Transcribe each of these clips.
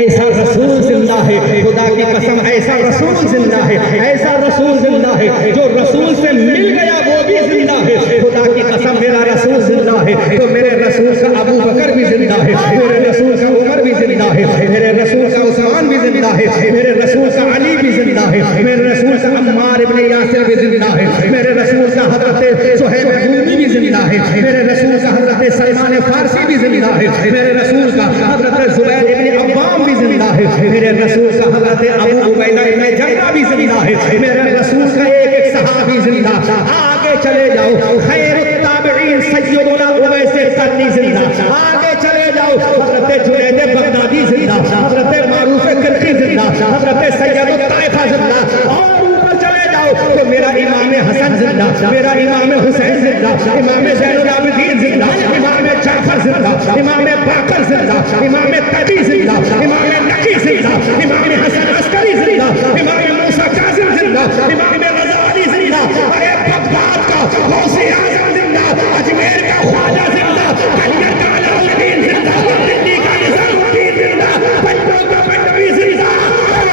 ایسا رسول زندہ ہے، خدا کی قسم ایسا رسول زندہ ہے، ایسا رسول زندہ ہے جو رسول سے مل گیا وہ بھی زندہ ہے۔ خدا کی قسم میرا رسول زندہ ہے تو میرے رسول کا ابو بکر بھی زندہ ہے، میرے رسول کا عمر بھی زندہ ہے، میرے رسول کا عثمان بھی زندہ ہے، میرے رسول کا علی بھی زندہ ہے، میرے رسول کا عمار ابن یاسر بھی زندہ ہے، میرے رسول کا حضرت صہیب رومی بھی زندہ ہے، میرے رسول کا حضرت سلمان فارسی بھی زندہ ہے، میرے رسول کا حضرت زبیر ابن عوام بھی زندہ ہے، میرے رسول کا حضرت ابو عبیدہ ابن جرہ بھی زندہ ہے، میرے رسول کا ایک ایک صحابی زندہ۔ آگے چلے جاؤ، خیر التابعین سیدنا اویس قرنی زندہ۔ آگے چلے جاؤ، حضرت جنید بغدادی زندہ، حضرت معروف کرخی زندہ، حضرت سید الطائفہ زندہ۔ اور اوپر چلے جاؤ تو میرا امام حسن زندہ، میرا امام حسین زندہ، امام زین العابدین زندہ، امام جعفر زندہ، امام باقر زندہ، امام طبی زندہ، امام نقی زندہ، امام حسن عسکری زندہ، امام موسیٰ کاظم زندہ، امام رضا علی زندہ، ارے بغداد کا غوث اعظم زندہ، اجمیر کا خواجہ زندہ، کنگر کا علاؤالدین زندہ، دلی کا نظام الدین زندہ، پنجاب کا پنجابی زندہ،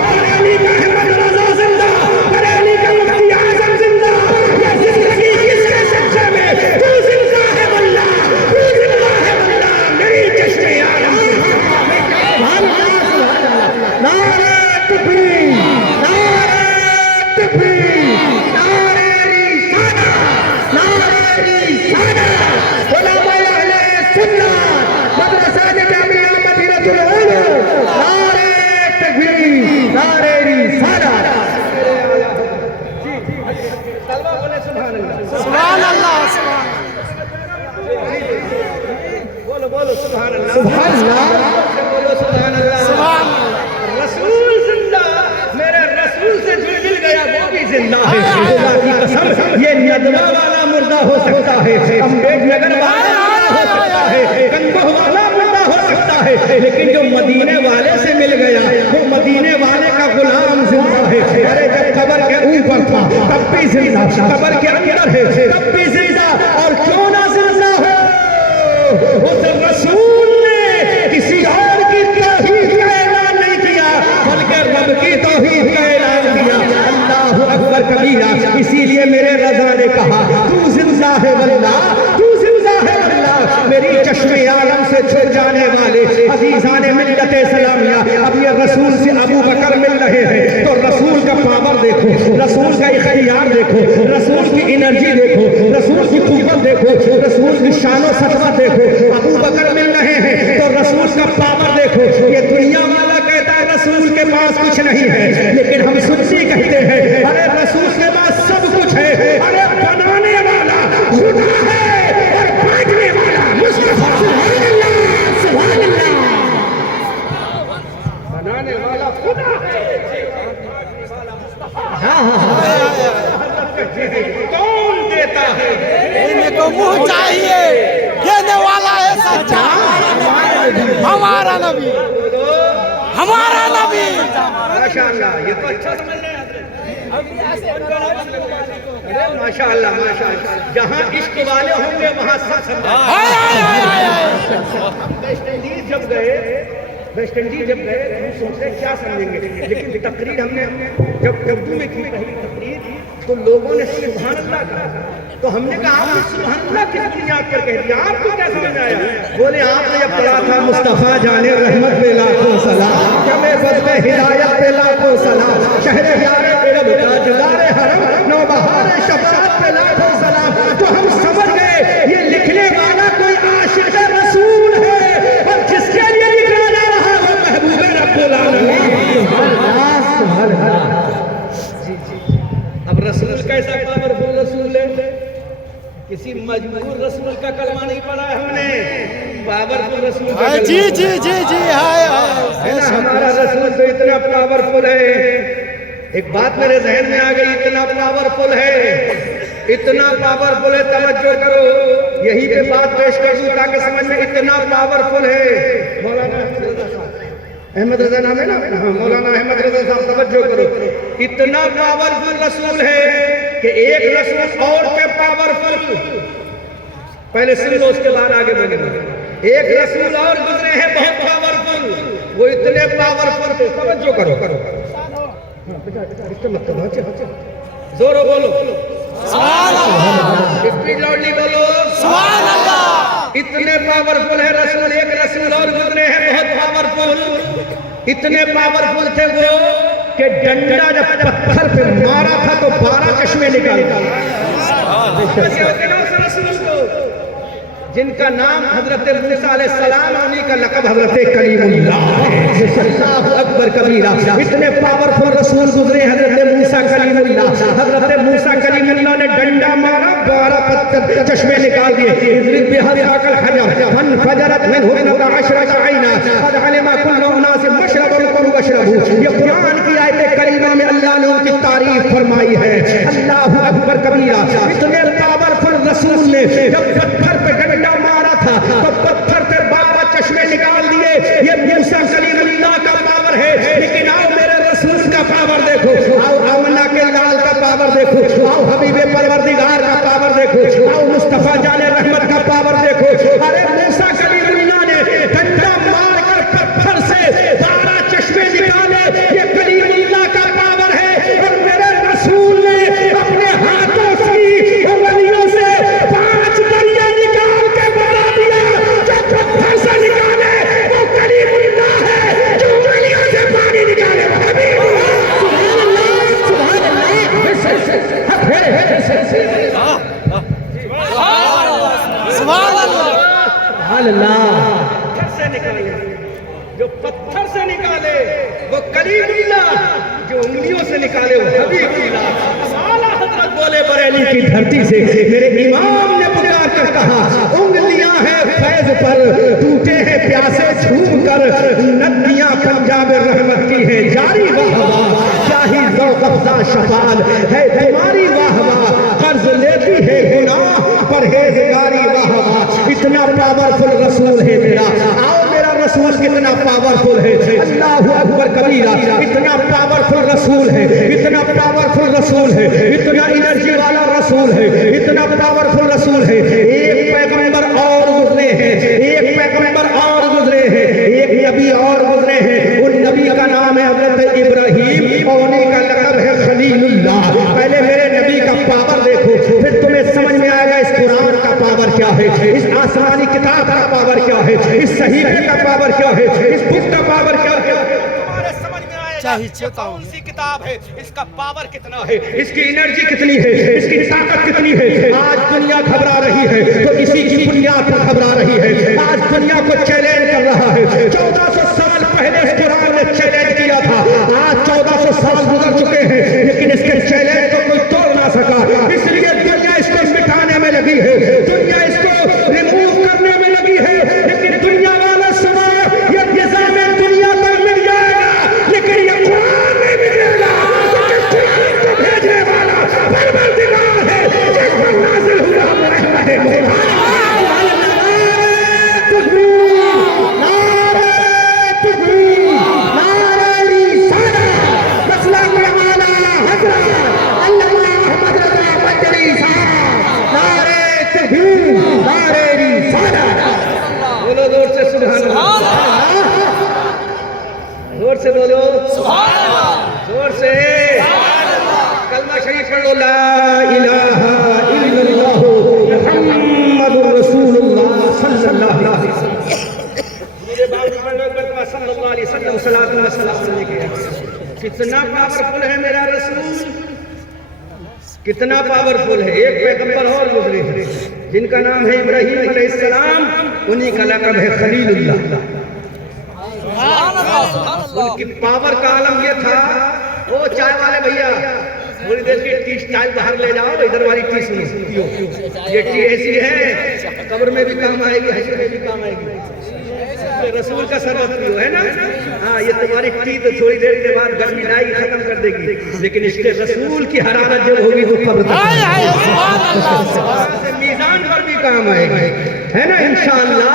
بریلی کا احمد رضا زندہ، بریلی کا مفتی اعظم زندہ۔ یہ زندگی کس کے سچے میں؟ تو زندہ ہے واللہ، تو زندہ ہے واللہ، میری جشن عالم نعرہ تکبیر، نعرہ تکبیر، نعرہ رسالت، نعرہ رسالت، علماء اہل سنت، مدرسہ جامعہ مدینہ العلوم، نعرہ تکبیر، نعرہ رسالت۔ سبحان اللہ، سبحان بولو بولو سبحان اللہ، سبحان اللہ، بولو سبحان اللہ، سبحان اللہ۔ رسول زندہ، میرے رسول سے جو مل گیا وہ بھی زندہ ہے۔ خدا کی قسم یہ ندوہ والا مردہ ہو سکتا ہے، امبیڈ نگر والا مردہ ہو سکتا ہے، گنگوہ والا مردہ ہو سکتا ہے، لیکن جو مدینے والے سے مل گیا وہ مدینے والے کا غلام زندہ ہے۔ ارے جب قبر کے اوپر تھا تب بھی زندہ، قبر کے اندر ہے تب بھی زندہ، اور کیوں نہ زندہ ہو؟ اس رسول نے کسی اور کی توحید کا اعلان نہیں کیا بلکہ رب کی توحید کا اعلان کیا۔ اللہ اکبر کبیرہ۔ اسی لیے میرے رضا نے کہا تو زندہ ہے واللہ، تو زندہ ہے واللہ۔ میری چشم عالم سے چھڑ جانے والے عزیزان ملت اسلامیہ، اب یہ رسول سے ابو بکر مل رہے ہیں تو رسول کا پاور دیکھو، رسول کا اختیار دیکھو، رسول کی انرجی دیکھو، رسول کی قوت دیکھو، رسول کی شان و سطوت دیکھو۔ ابو بکر مل رہے ہیں تو رسول کا پاور دیکھو۔ یہ دنیا والا کہتا ہے رسول کے پاس کچھ نہیں ہے، لیکن ہم سنی کہتے ہیں ارے رسول کے پاس سب کچھ ہے۔ ارے بنانے والا خدا ہے اور بانٹنے والا مصطفیٰ۔ سبحان اللہ، سبحان اللہ۔ بنانے والا خدا ہے، کون دیتا ہے؟ ان کو منہ چاہیے، دینے والا ہے سچا ہمارا نبی، ہمارا نبی۔ ماشاءاللہ، یہ تو اچھا سمجھ رہے ہیں ماشاء اللہ، ماشاء اللہ۔ جہاں عشق والے ہوں گے وہاں سب سمجھا۔ ہم ویسٹ انڈیز جب گئے ہم سوچ رہے کیا سمجھیں گے، لیکن تقریر ہم نے جب اردو میں کی پہلی تقریر تو لوگوں نے سبحان اللہ کہا، تو ہم نے کہا آپ نے سبحان اللہ کس بنیاد پر کہہ دیا، آپ کو کیا سمجھ آیا؟ بولے آپ نے جب پڑھا تھا مصطفیٰ جانے رحمت پہ لاکھوں سلام، جمع فضل ہدایت پہ لاکھوں سلام، شہر یار علم کا جلال حرم نوبہار شفاعت پہ لاکھوں سلام، تو ہم سمجھ گئے یہ لکھنے والا کوئی عاشق رسول ہے اور جس کے لیے لکھا جا رہا ہے وہ محبوب رب العالمین۔ سبحان اللہ۔ اب رسول کیسا پاورفل رسول ہے؟ کسی مجبور رسول کا کلمہ نہیں پڑھا ہے ہم نے، پاورفل رسول کا کلمہ۔ جی جی جی جی، ہمارا رسول تو اتنا پاورفل ہے۔ ایک بات میرے ذہن میں آ گئی، اتنا پاورفل ہے، اتنا پاورفل ہے، توجہ کرو، یہی پہ بات پیش کر دوں تاکہ سمجھ میں، اتنا پاورفل ہے۔ مولانا احمد رضا نام ہے نا، ہاں مولانا احمد رضا صاحب توجہ کرو، اتنا پاورفل رسول ہے کہ ایک رسول اور کے پاورفل، پہلے سن لو اس کے بعد آگے بڑھیں گے۔ ایک رسول اور گزرے ہیں بہت پاورفل، وہ اتنے پاورفل تھے. توجہ کرو. زورو بولو سبحان اللہ اسپیڈ لاؤڈلی بولو. سبحان اللہ اتنے پاورفل ہے رسول. ایک رسول اور گزرے ہیں بہت پاورفل. اتنے پاورفل تھے وہ کہ ڈنڈا جب پتھر پہ مارا تھا تو 12 چشمے نکالتا. اس رسول کو جن کا نام حضرت موسیٰ علیہ السلام، انہی کا لقب حضرت کلیم اللہ. اللہ اکبر کبیرہ. اتنے پاورفل رسول گزرے حضرت موسیٰ کلیم اللہ. حضرت موسیٰ کلیم اللہ نے ڈنڈا مارا، 12 پتھر چشمے نکال دیے. اضرب بہذاک الحجر فانفجرت منہ 12 عینا قد علم کل اناس مشربهم واشربوا. یہ قرآن کی آیت کریمہ میں اللہ نے ان کی تعریف فرمائی ہے. اللہ اکبر کبیرہ. اتنے پاورفل رسول نے جب پتھر پہ ڈنڈا مارا تھا تو پتھر سے 12 چشمے نکال دیے. یہ موسیٰ کلیم اللہ کا پاور ہے. لیکن آؤ میرے رسول کا پاور دیکھو. آؤ آمنہ کے لال کا پاور دیکھو. آؤ حبیب پروردگار کا پاور دیکھو. آؤ مصطفیٰ جان رحمت کا پاور دیکھو. ارے موسیٰ کلیم اللہ نے ڈنڈا مار کر پتھر سے 12 چشمے نکالے. یہ کلیم اللہ کا پاور ہے. اور میرے رسول نے اپنے ہاتھوں سے انگلیوں سے 5 دریا نکال کے بنا دیا. جو پتھر سے نکالے وہ کلیم اللہ ہے. جو انگلیوں سے پانی نکالے وہ حبیب اللہ. سبحان اللہ سبحان اللہ. پتھر سے نکالے جو پتھر سے نکالے وہ کلیم اللہ. جو انگلیوں سے نکالے وہ حبیب اللہ. اعلیٰ حضرت بولے بریلی کی دھرتی سے میرے امام نے پکار کر کہا انگلیاں ہیں فیض پر ٹوٹے ہیں پیاسے جھوم کر. ندیاں پنجاب رحمت کی ہیں جاری. واہ واہ شاہی ذوق افزا شفال ہے تمہاری. واہ واہ قرض لیتی ہے گناہ پرہیزگاری. واہ واہ اتنا پاورفل رسول ہے میرا. آؤ میرا رسول کتنا پاورفل ہے. اللہ اکبر کبیرہ. اتنا پاورفل رسول ہے. اتنا پاورفل رسول ہے. اتنا انرجی والا رسول ہے. اتنا پاورفل رسول ہے. ایک پیغمبر اور گزرے ہیں. ایک پیغمبر اور گزرے ہیں. ایک نبی اور گزرے ہیں. ان نبی کا نام ہے حضرت ابراہیم اور انہی کا لقب ہے خلیل اللہ. پہلے میرے نبی کا پاور دیکھو پھر تمہیں سمجھ میں آئے گا اس قرآن کا پاور کیا ہے. اس آسمانی کتاب کا پاور کیا ہے. اس صحیفے کا پاور کیا ہے. اس بک کا پاور کیا ہے. تمہارے سمجھ میں آئے گا کون سی کتاب ہے. اس کا پاور کتنا ہے. اس کی انرجی کتنی ہے. اس کی طاقت کتنی ہے. آج دنیا گھبرا رہی ہے تو اسی کی بنیاد پر گھبرا رہی ہے. آج دنیا کو چیلنج کر رہا ہے. 1400 سال پہلے اس قرآن نے چیلنج کیا تھا. آج 1400 سال گزر چکے ہیں لیکن اس کے چیلنج کو کوئی توڑ نہ سکا. اس لیے دنیا اس کو مٹانے میں لگی ہے. دنیا اس کو ریموو کرنے میں لگی ہے. لیکن دنیا والا سنا یہ نظام دنیا پر مل جائے گا لیکن یہ قرآن نہیں ملے گا. قرآن کو بھیجنے والا پروردگار ہے جس پر نازل ہوا رحمت ہے. زور سے بولو سبحان اللہ. زور سے کلمہ شریف پڑھ لو. لا الہ الا اللہ محمد رسول اللہ صلی اللہ علیہ وسلم. میرے باپ پڑھ لو صلی اللہ علیہ وسلم صلاۃ و سلام علیہ. کتنا پاورفل ہے میرا رسول. کتنا پاورفل ہے. ایک پیغمبر اور گزرے ہیں جن کا نام ہے ابراہیم علیہ السلام. انہی کا لقب ہے خلیل اللہ. ان کی پاور کا عالم یہ تھا. وہ چائے والے بھیا تھوڑی دیر کی ٹی اسٹائل باہر لے جاؤ. ادھر والی ٹی سنو. یہ ٹی ایسی ہے قبر میں بھی کام آئے گی حشر میں بھی کام آئے گی. رسول کا سبب پیو ہے نا. ہاں یہ تمہاری ٹی تو تھوڑی دیر کے بعد گرمی لائے گی ختم کر دے گی لیکن اس کے رسول کی حرارت جب ہوگی وہ قبر میزان پر بھی کام آئے گی ہے نا انشاءاللہ.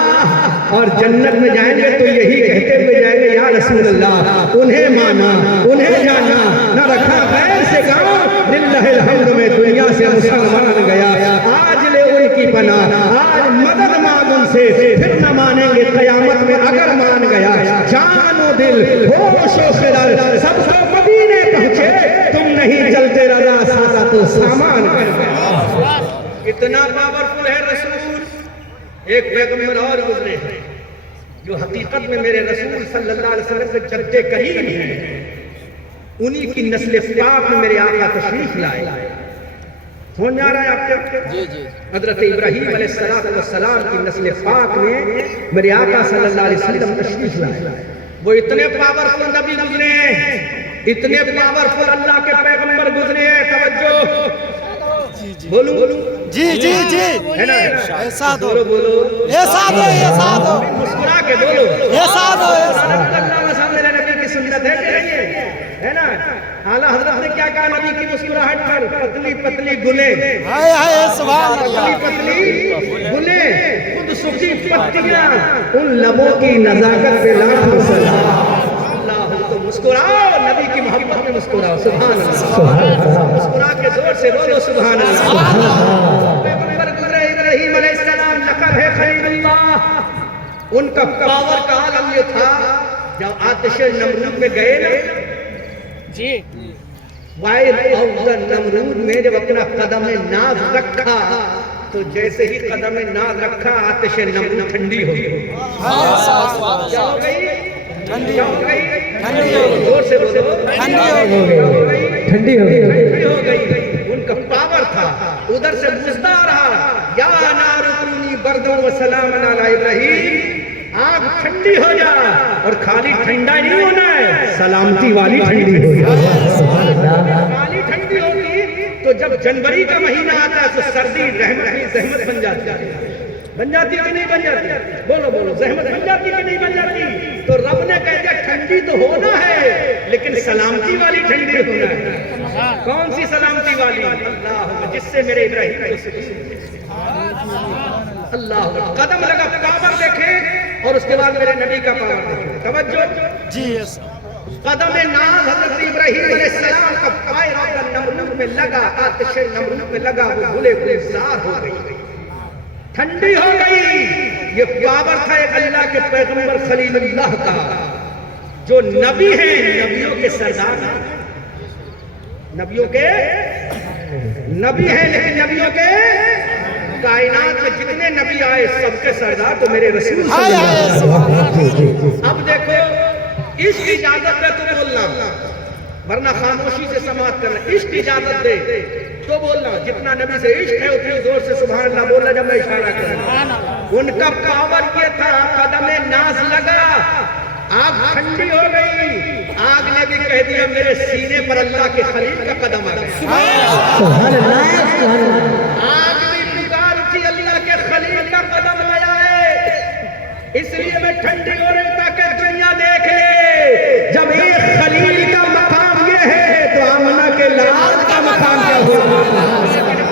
اور جنت میں جائیں گے تو یہی کہتے ہوئے جائیں گے یا رسول اللہ. انہیں مانا انہیں جانا نہ رکھا غیر سے گاؤں. للہ الحمد میں دنیا سے مسلمان گیا. آج لے ان کی پناہ. آج مدد مانگ ان سے پھر نہ مانیں گے قیامت میں اگر مان گیا. جان و سامان بن گیا. اتنا پاورفل ہے رسول. ایک پیغمبر اور گزرے ہیں جو حقیقت میں میرے رسول صلی اللہ علیہ وسلم سے جد قریب ہیں. انہی کی نسل پاک میں میرے آقا تشریف لائے. سمجھ آ رہا ہے آپ کے؟ جی جی. حضرت ابراہیم علیہ السلام کی نسل پاک میں میرے آقا صلی اللہ علیہ وسلم تشریف لائے. وہ اتنے پاورفل نبی گزرے ہیں, اتنے پاورفل اللہ کے پیغمبر گزرے ہیں. توجہ بولو جی جی جی. ہے نا؟ ایسا دو, بولو ایسا دو, ایسا دو, مسکرا کے بولو. ایسا دو, ایسا دو. اللہ میرے نبی کی سنت ہے کہ نہیں ہے نا؟ اعلیٰ حضرت نے کیا کہا نبی کی مسکراہٹ پر؟ پتلی پتلی گلیں, ہائے ہائے سبحان پتلی اللہ. پتلی گلیں, خود سوکھی پتیاں, ان لبوں کی نزاکت پہ لاکھوں سلام. اللہ تو مسکراؤ, نبی کی محبت میں مسکراؤ. سبحان اللہ. مسکرا کے زور سے بولو سبحان اللہ. پیغمبر گزرے ابراہیم علیہ السلام, لقب ہے خلیل اللہ. ان کا پاور کا عالم یہ تھا, جب آتش نمرود میں گئے نا جی وائر آف دا نمرود میں جب اپنا قدم ناز رکھا تو جیسے ہی قدم ناز رکھا آتش نمرود ٹھنڈی ہو گئی. کیا ہو گئی؟ ٹھنڈی کیا ہو ہو گئی؟ ٹھنڈی ہو گئی. زور سے بولو. ٹھنڈی ہو گئی. ٹھنڈی ہو گئی. ٹھنڈی ہو گئی. ان کا پاور تھا. ادھر سے مزدہ رہا, یا نار کونی بردن و سلام علی ابراہیم. آگ ٹھنڈی ہو جا, اور خالی ٹھنڈا نہیں ہونا ہے, سلامتی والی ٹھنڈی ہو جا. خالی ٹھنڈی ہوگی تو جب جنوری کا مہینہ آتا ہے تو سردی زحمت بن جاتی ہے. بن جاتی کہ نہیں بن جاتی؟ بولو بولو, زحمت بن جاتی کہ نہیں بن جاتی؟ تو رب نے کہہ دیا ٹھنڈی تو ہونا ہے لیکن سلامتی والی ٹھنڈی ہونا ہے. کون سی سلامتی والی؟ اللہ, جس سے میرے ابراہیم اللہ قدم لگا. پاور دیکھیں اور اس کے بعد میرے نبی کا پاور دیکھیں. توجہ جی ایسا. قدم ناز حضرت ابراہیم علیہ السلام کا پائر آقا نمرود میں لگا, آتش نمرود میں لگا, وہ گلے گلزار ہو گئی, ٹھنڈی ہو گئی. یہ پاور تھا ایک اللہ کے پیغمبر خلیل اللہ کا, جو نبی ہیں, نبیوں کے سردار ہیں. نبیوں کے نبی ہیں, لیکن نبیوں کے کائنات میں جتنے نبی آئے سب کے سردار تو میرے رسول صلی اللہ علیہ وسلم. اب دیکھو, عشق اجازت دے تو بولنا, ورنہ خاموشی سے سماعت کرنا. عشق اجازت دے تو بولنا. جتنا نبی سے عشق ہے اتنی زور سے سبحان اللہ بولنا جب میں اشارہ کروں. ان کا پاور یہ تھا, قدم ناز لگا, آگ ٹھنڈی ہو گئی. آگ نے بھی کہہ دیا میرے سینے پر اللہ کے خلیل کا قدم آ گیا. آگ بھی پکار اٹھی, اللہ کے خلیل کا قدم آیا ہے, اس لیے میں ٹھنڈی ہو رہی تاکہ دنیا دیکھ لے. جب ایک خلیل کا مقام یہ ہے تو آمنہ کے لال کا مقام کیا ہوگا؟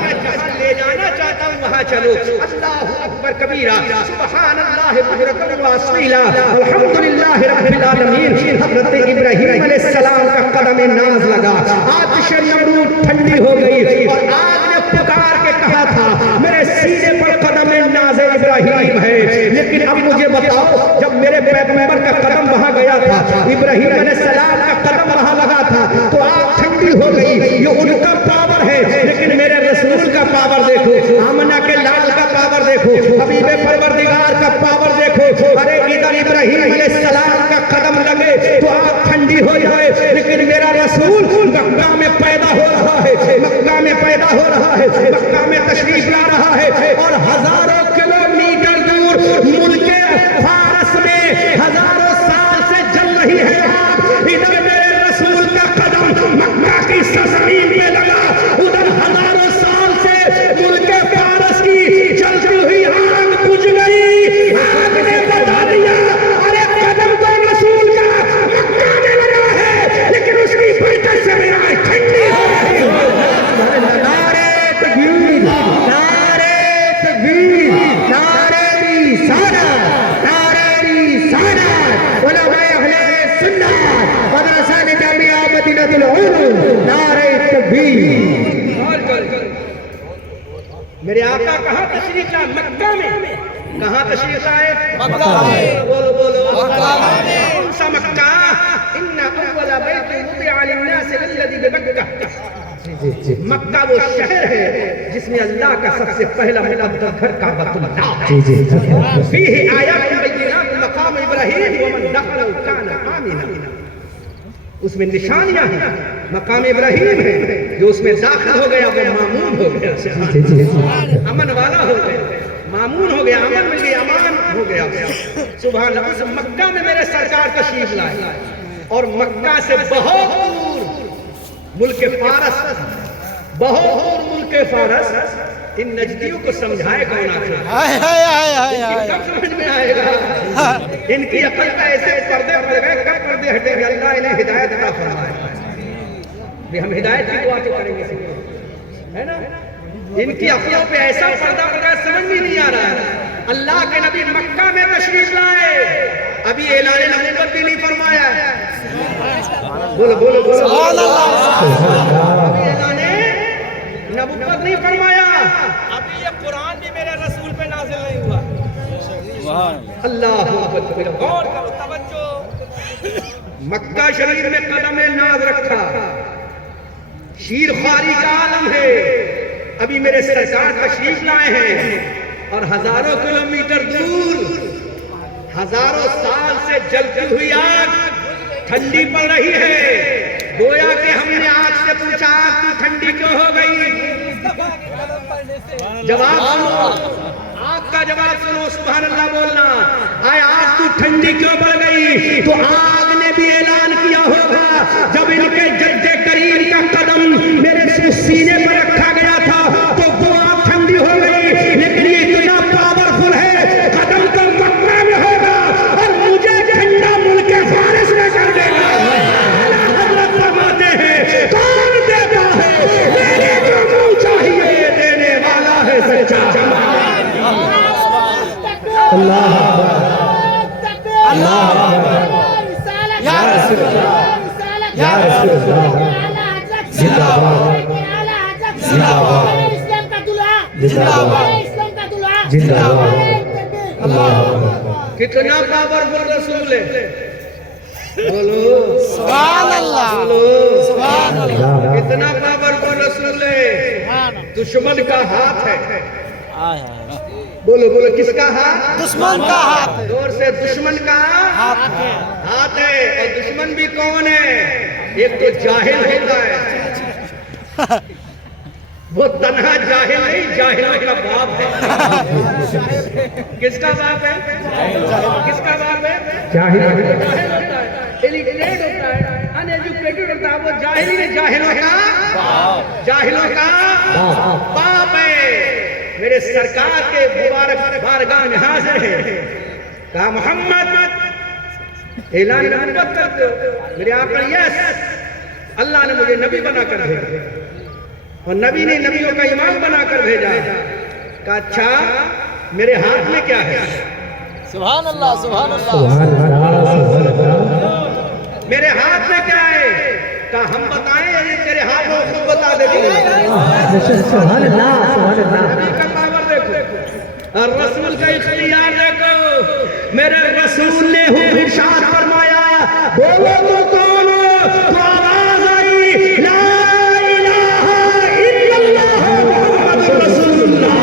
میں جہاں لے جانا چاہتا ہوں وہاں چلو. اللہ اکبر کبیرہ, سبحان اللہ بکرۃ و اصیلا, الحمدللہ رب العالمین. حضرت ابراہیم علیہ السلام کا قدم ناز لگا, آتش نمرود ٹھنڈی ہو گئی, اور آگ نے پکار کے کہا تھا میرے سینے پر قدم ناز ابراہیم ہے. لیکن اب مجھے بتاؤ, جب میرے پیغمبر کا قدم وہاں گیا تھا, ابراہیم علیہ السلام کا قدم وہاں لگا تھا, تو آگ ٹھنڈی ہو گئی. یہ ان کا پاور ہے, لیکن میرے رسول کا پاور دیکھو, آمنہ کے لال کا پاور دیکھو, حبیب پروردگار کا پاور دیکھو. ارے ادھر ابراہیم علیہ السلام کا قدم لگے تو آگ ٹھنڈی ہو جائے, لیکن میرا رسول مکہ میں پیدا ہو رہا ہے, مکہ میں پیدا ہو رہا ہے, مکہ میں تشریف لا رہا ہے, اور ہزاروں کلومیٹر دور ملک فارس میں ہزاروں سال سے جل رہی ہے آگ. ادھر میرے رسول کا قدم مکہ کی سرزمین پہ لگا, ادھر ہزاروں سال سے ملک فارس کی جلتی ہوئی آگ بجھ گئی. آگ نے بتا دیا ارے قدم تو رسول کا مکہ میں لگا ہے, لیکن اس کی برکت سے میرا ٹھنڈی ہو گئی. نعرہ تکبیر, نعرہ تکبیر, نعرہ رسالت, نعرہ رسالت. علماء اہل سنت, مدرسہ جامعہ مدینہ العلوم, نعرہ تکبیر. میرے آقا کہاں تشریف لائے؟ مکہ میں. کہاں تشریف لائے؟ مکہ میں. بولو بولو, مکہ میں. کون سا مکہ؟ ان اول بیت وضع للناس الذی بمکہ. مکہ وہ شہر ہے جس میں اللہ کا سب سے پہلا مقدس گھر کعبۃ اللہ ہے۔ فیہ آیات بینات مقام ابراہیم ومن دخلہ کان آمنا، اس میں نشانیاں ہیں، مقام ابراہیم ہے، جو اس میں داخل ہو گیا وہ مامون ہو گیا، امن والا ہو گیا، مامون ہو گیا، امن مل گیا، امان ہو گیا۔ سبحان اللہ، اس مکہ میں میرے سرکار تشریف لائے اور مکہ سے بہت دور ملک فارس، بہت دور ملک فارس، ان نجدیوں کو سمجھائے کون آخر؟ کب سمجھ میں آئے گا؟ ان کی عقل کا ایسے پردے پڑ گئے، کب پردے ہٹیں گے؟ اللہ انہیں ہدایت عطا فرمائے۔ ہم ہدایت کی دعا تو کریں گے، ہے نا؟ ان کی عقلوں پہ ایسا پردہ پڑ گیا سمجھ بھی نہیں آ رہا ہے۔ اللہ کے نبی مکہ میں تشریف لائے، ابھی اعلان نبوت بھی نہیں فرمایا ہے۔ بولو بولو بولو سبحان اللہ، اعلان نبوت نہیں فرمایا، ابھی یہ قرآن بھی میرے رسول پہ نازل نہیں ہوا۔ اللہ اکبر، غور کرو، توجہ۔ مکہ شریف میں قدم ناز رکھا، شیر خواری کا عالم ہے، ابھی میرے سرکار تشریف لائے ہیں اور ہزاروں کلومیٹر دور، ہزاروں سال سے جلتی ہوئی آگ ٹھنڈی پڑ رہی ہے۔ گویا کہ ہم نے آگ سے پوچھا آگ تو ٹھنڈی کیوں ہو گئی؟ جواب سنو، آگ کا جواب سنو، سبحان اللہ بولنا۔ آئے آگ تو ٹھنڈی کیوں پڑ گئی؟ تو آگ نے بھی اعلان کیا ہوگا جب ان کے جد کریم کا قدم میرے سینے پر رکھا گیا تھا تو وہ آگ ٹھنڈی ہو گئی، لیکن یہ اتنا پاورفل ہے قدم تو مکہ میں ہوگا اور مجھے ٹھنڈا ملک فارس میں کر دے گا۔ حضرت فرماتے ہیں کون دیتا ہے؟ میرے جو منہ چاہیے دینے والا ہے سچا۔ اللہ اللہ یا رسول اللہ، یا رسول اللہ، زندہ باد، زندہ باد، اسلام کا دلہا، زندہ باد، اسلام کا دلہا، زندہ باد۔ اللہ کتنا پاورفل رسول ہے، بولو سبحان اللہ، بولو سبحان اللہ، کتنا پاورفل رسول ہے۔ دشمن کا ہاتھ ہے، بولو بولو کس کا ہاتھ؟ دشمن کا ہاتھ، دور سے دشمن کا ہاتھ ہے، ہاتھ ہے۔ اور دشمن بھی کون ہے؟ ایک تو جاہل ہوتا ہے، وہ تنہا جاہل نہیں، جاہلوں کا باپ ہے۔ کس کا باپ ہے؟ کس کا باپ ہے؟ جاہل ہوتا ہے، ایلیٹریٹ ہوتا ہے، ان ایجوکیٹڈ ہوتا ہے، وہ جاہل ہی نہیں، جاہلوں کا باپ ہے۔ میرے سرکار کے مبارک بارگاہ میں حاضر ہے، کہا محمد اعلان نبوت کرتے ہو؟ میرے آقا یس، اللہ نے مجھے نبی بنا کر بھیجا اور نبی نے نبیوں کا امام بنا کر بھیجا۔ کہا اچھا میرے ہاتھ میں کیا ہے؟ سبحان اللہ، سبحان اللہ، میرے ہاتھ میں کیا ہے؟ کہا ہم بتائیں یا یہ تیرے ہاتھ میں خود بتا دے گی؟ سبحان اللہ، سبحان اللہ۔ نبی کا پاور دیکھو اور رسول کا اختیار دیکھو۔ میرے رسول نے ارشاد فرمایا بولو تو کون ہو؟ تو آواز آئی لا الہ الا اللہ محمد رسول اللہ۔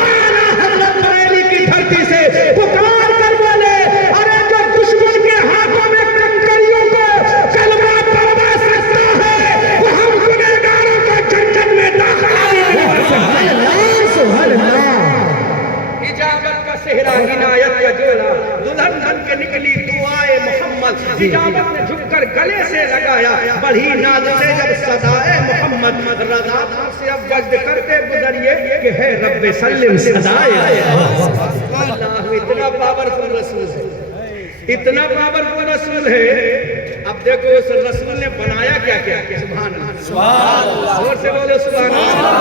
آنا حضرت بریلی کی دھرتی سے پکار کر بولے ارے جو دشمن کے ہاتھوں میں کنکریوں کو کلمہ پڑھوا سکتا ہے وہ ہم گنہگاروں کو جنت میں داخل سبحان اللہ، سبحان اللہ۔ اجابت کا صحرا عنایت کا جوڑا دلہن بن کے نکلی دعائے محمد۔ اجابت نے جھک کر گلے سے لگایا بڑھی ناز سے جب صدائے محمد۔ رضا سے اب جذب کرتے گزریے کہ ہے رب سلم صدائے۔ اللہ اتنا پاورفل رسول ہے، اتنا پاورفل رسول ہے۔ اب دیکھو اس رسول نے بنایا کیا کیا؟ سبحان اللہ، سبحان اللہ، زور سے بولو سبحان اللہ،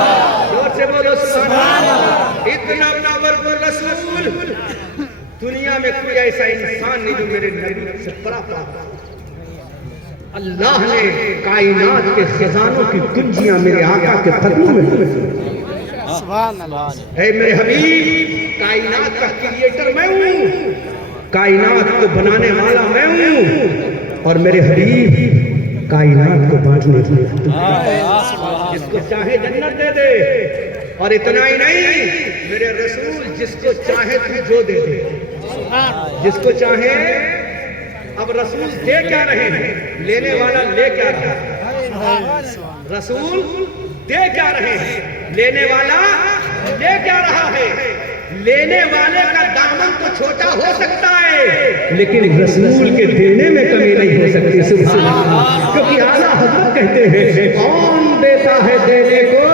زور سے بولو سبحان اللہ۔ اتنا پاورفل رسول دنیا میں کوئی ایسا انسان نہیں جو میرے نبی سے بڑا پاور۔ اللہ نے کائنات کے خزانوں کی کنجیاں میرے آقا کے قدموں میں دی۔ سبحان اللہ، اے میرے حبیب، کائنات کا کریٹر میں ہوں، کائنات کو بنانے والا میں ہوں اور میرے حبیب کائنات کو بانٹنے والے۔ جس کو چاہے جنت دے دے، اور اتنا ہی نہیں میرے رسول جس کو چاہے تو جو دے دے، جس کو چاہے۔ اب رسول دے کیا رہے ہیں، لینے والا لے کیا رہا ہے؟ رسول دے کیا رہے ہیں، لینے والا لے کیا رہا ہے؟ لینے والے کا دامن تو چھوٹا ہو سکتا ہے لیکن رسول کے دینے میں کمی نہیں ہو سکتی، سبحان اللہ۔ کیونکہ اعلیٰ حضرت کہتے ہیں کون دیتا ہے دینے کو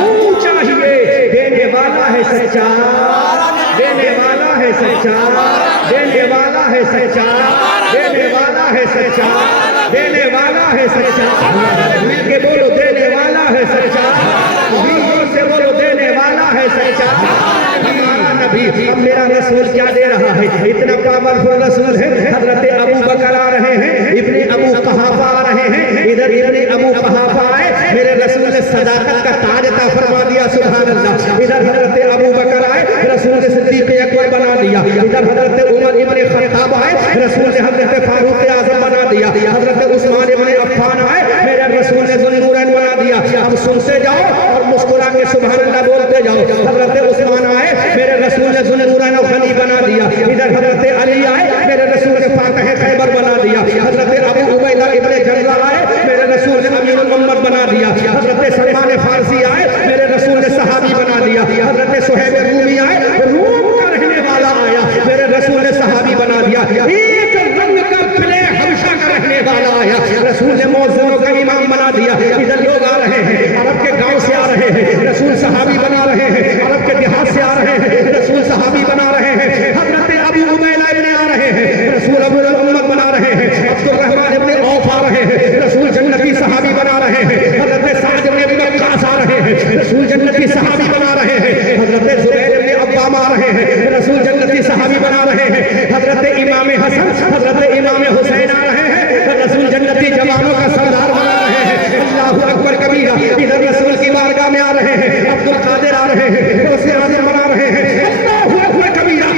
منہ چاہیے، دینے والا ہے سچا، دینے والا ہے سچا، دینے والا ہے سچا، دینے والا ہے سچا، دینے والا ہے سچا، مل کے بولو دینے والا ہے سچا، زور سے بولو دینے والا ہے سچا۔ ہمارا نبی، اب میرا رسول کیا دے رہا ہے، اتنا پاورفل رسول ہے۔ حضرت ابو بکر آ رہے ہیں، ابن ابو قحافہ آ رہے ہیں، ادھر ابن ابو قحافہ آئے، میرے رسول نے صداقت کا تاج عطا فرما دیا، سبحان اللہ۔ ادھر حضرت ابو بکر آئے، رسول نے صدیق اکبر بنا دیا، ادھر حضرت عمر ابن خطاب آئے، رسول نے حضرت فاروق اعظم بنا دیا، حضرت عثمان ابن عفان آئے، میرے رسول نے ذو النورین بنا دیا۔ اب سنتے جاؤ اور مسکرا کے سبحان اللہ بولتے جاؤ۔ حضرت عثمان آئے، میرے رسول نے ذو النورین غنی بنا دیا، ادھر حضرت علی آئے، میرے رسول نے فاتح خیبر بنا دیا، حضرت ابو عبیدہ ابن جرح آئے، میرے رسول نے امیر الامت بنا دیا، حضرت سلمان فارسی آئے، میرے رسول نے صحابی بنا دیا، حضرت صہیب رومی آئے، روم کا رہنے والا آیا، میرے رسول نے صحابی بنا دیا، ایک رنگ کا پلے حبشہ کا رہنے والا آیا، رسول نے مؤذنوں کا امام بنا دیا۔ ادھر لوگ آ رہے ہیں، عرب کے گاؤں سے آ رہے ہیں، رسول صحابی بنا رہے ہیں، عرب کے دیہات سے آ رہے ہیں، رسول صحابی بنا رہے ہیں، حضرت ابو عبیدہ ابن آ رہے ہیں، رسول ابو الامت بنا رہے ہیں، عبد الرحمن ابن عوف آ رہے ہیں، رسول جنتی صحابی بنا رہے ہیں، حضرت سعد ابن ابی وقاص آ رہے ہیں، رسول جنتی صحابی بنا رہے ہیں، حضرت زبیر ابن عوام آ رہے ہیں، رسول جنتی صحابی بنا رہے ہیں، حضرت امام حسن، حضرت امام حسین آ رہے ہیں، رسول جنتی جوانوں کا سردار بنا رہے ہیں، اللہ اکبر کبیرہ۔ ادھر رسول کی بارگاہ میں آ رہے ہیں، عبد القادر آ رہے ہیں، غوث اعظم بنا رہے ہیں، اللہ اکبر کبیرہ۔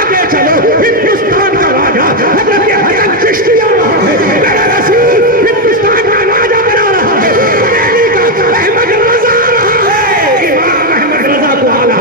آگے چلو، ہندوستان کا راجا حضرت حسن چشتی آ رہا ہے، میرا رسول ہندوستان کا راجا بنا رہا ہے، دہلی کا احمد رضا آ رہا ہے، امام احمد رضا کو آلہ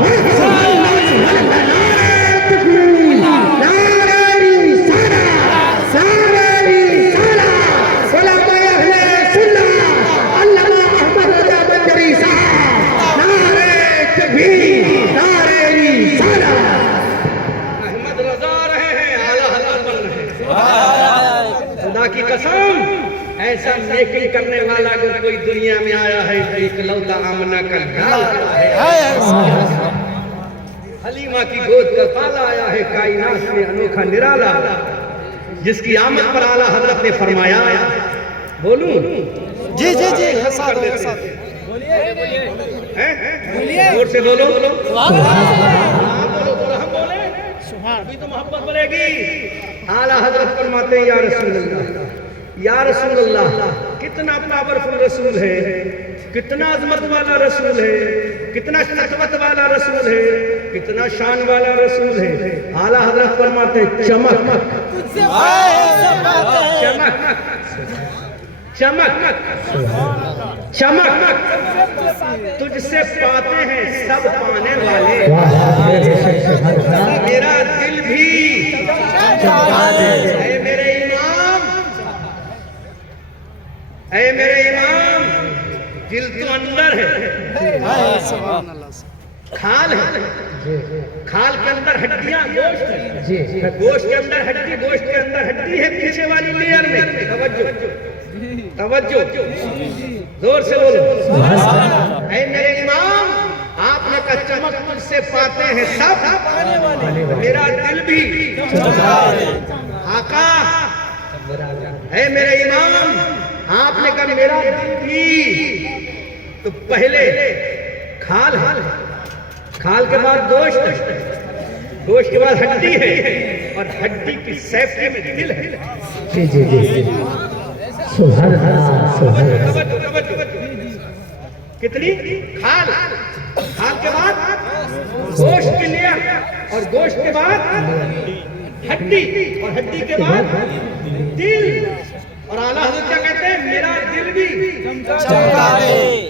کی قسم، ایسا نیکی کرنے والا اگر کوئی دنیا میں آیا ہے تو اکلوتا آمنہ کا لالا ہے، حلیمہ کی گود کا پالا آیا ہے، کائنات میں انوکھا نرالا، جس کی آمد پر اعلیٰ حضرت نے فرمایا، بولوں جی جی جی حساد ہو حساد زور سے بولو، سبحان ہم بولیں ابھی تو محبت بڑھے گی۔ اعلیٰ حضرت فرماتے ہیں یا رسول اللہ، یا رسول اللہ، کتنا پاورفل رسول ہے، کتنا عظمت والا رسول ہے، کتنا شجاعت والا رسول ہے، کتنا شان والا رسول ہے۔ اعلیٰ حضرت فرماتے ہیں چمک چمک چمک چمک تجھ سے پاتے ہیں سب پانے والے، میرا دل بھی اے میرے امام، اے میرے امام، دل تو اندر ہے، سبحان اللہ، کھال ہے، کھال کے اندر ہڈیاں، گوشت ہے، گوشت کے اندر ہڈی، گوشت کے اندر ہڈی ہے پیچھے والی لیئر میں، توجہ زور سے بولو، اے میرے امام، آپ نے کہا چمک تجھ سے پاتے ہیں سب، میرا دل بھی، آقا اے میرے امام، آپ نے کہا میرا دل بھی، تو پہلے کھال ہے، کھال کے بعد گوشت، گوشت کے بعد ہڈی ہے، اور ہڈی کی سیفٹی میں دل ہے۔ جی جی جی سبحان اللہ، سبحان اللہ۔ کتنی کھال، کھال کے بعد گوشت کی لیئر، اور گوشت کے بعد ہڈی، اور ہڈی کے بعد دل، اور اعلیٰ حضرت کیا کہتے ہیں میرا دل بھی چمکا دے۔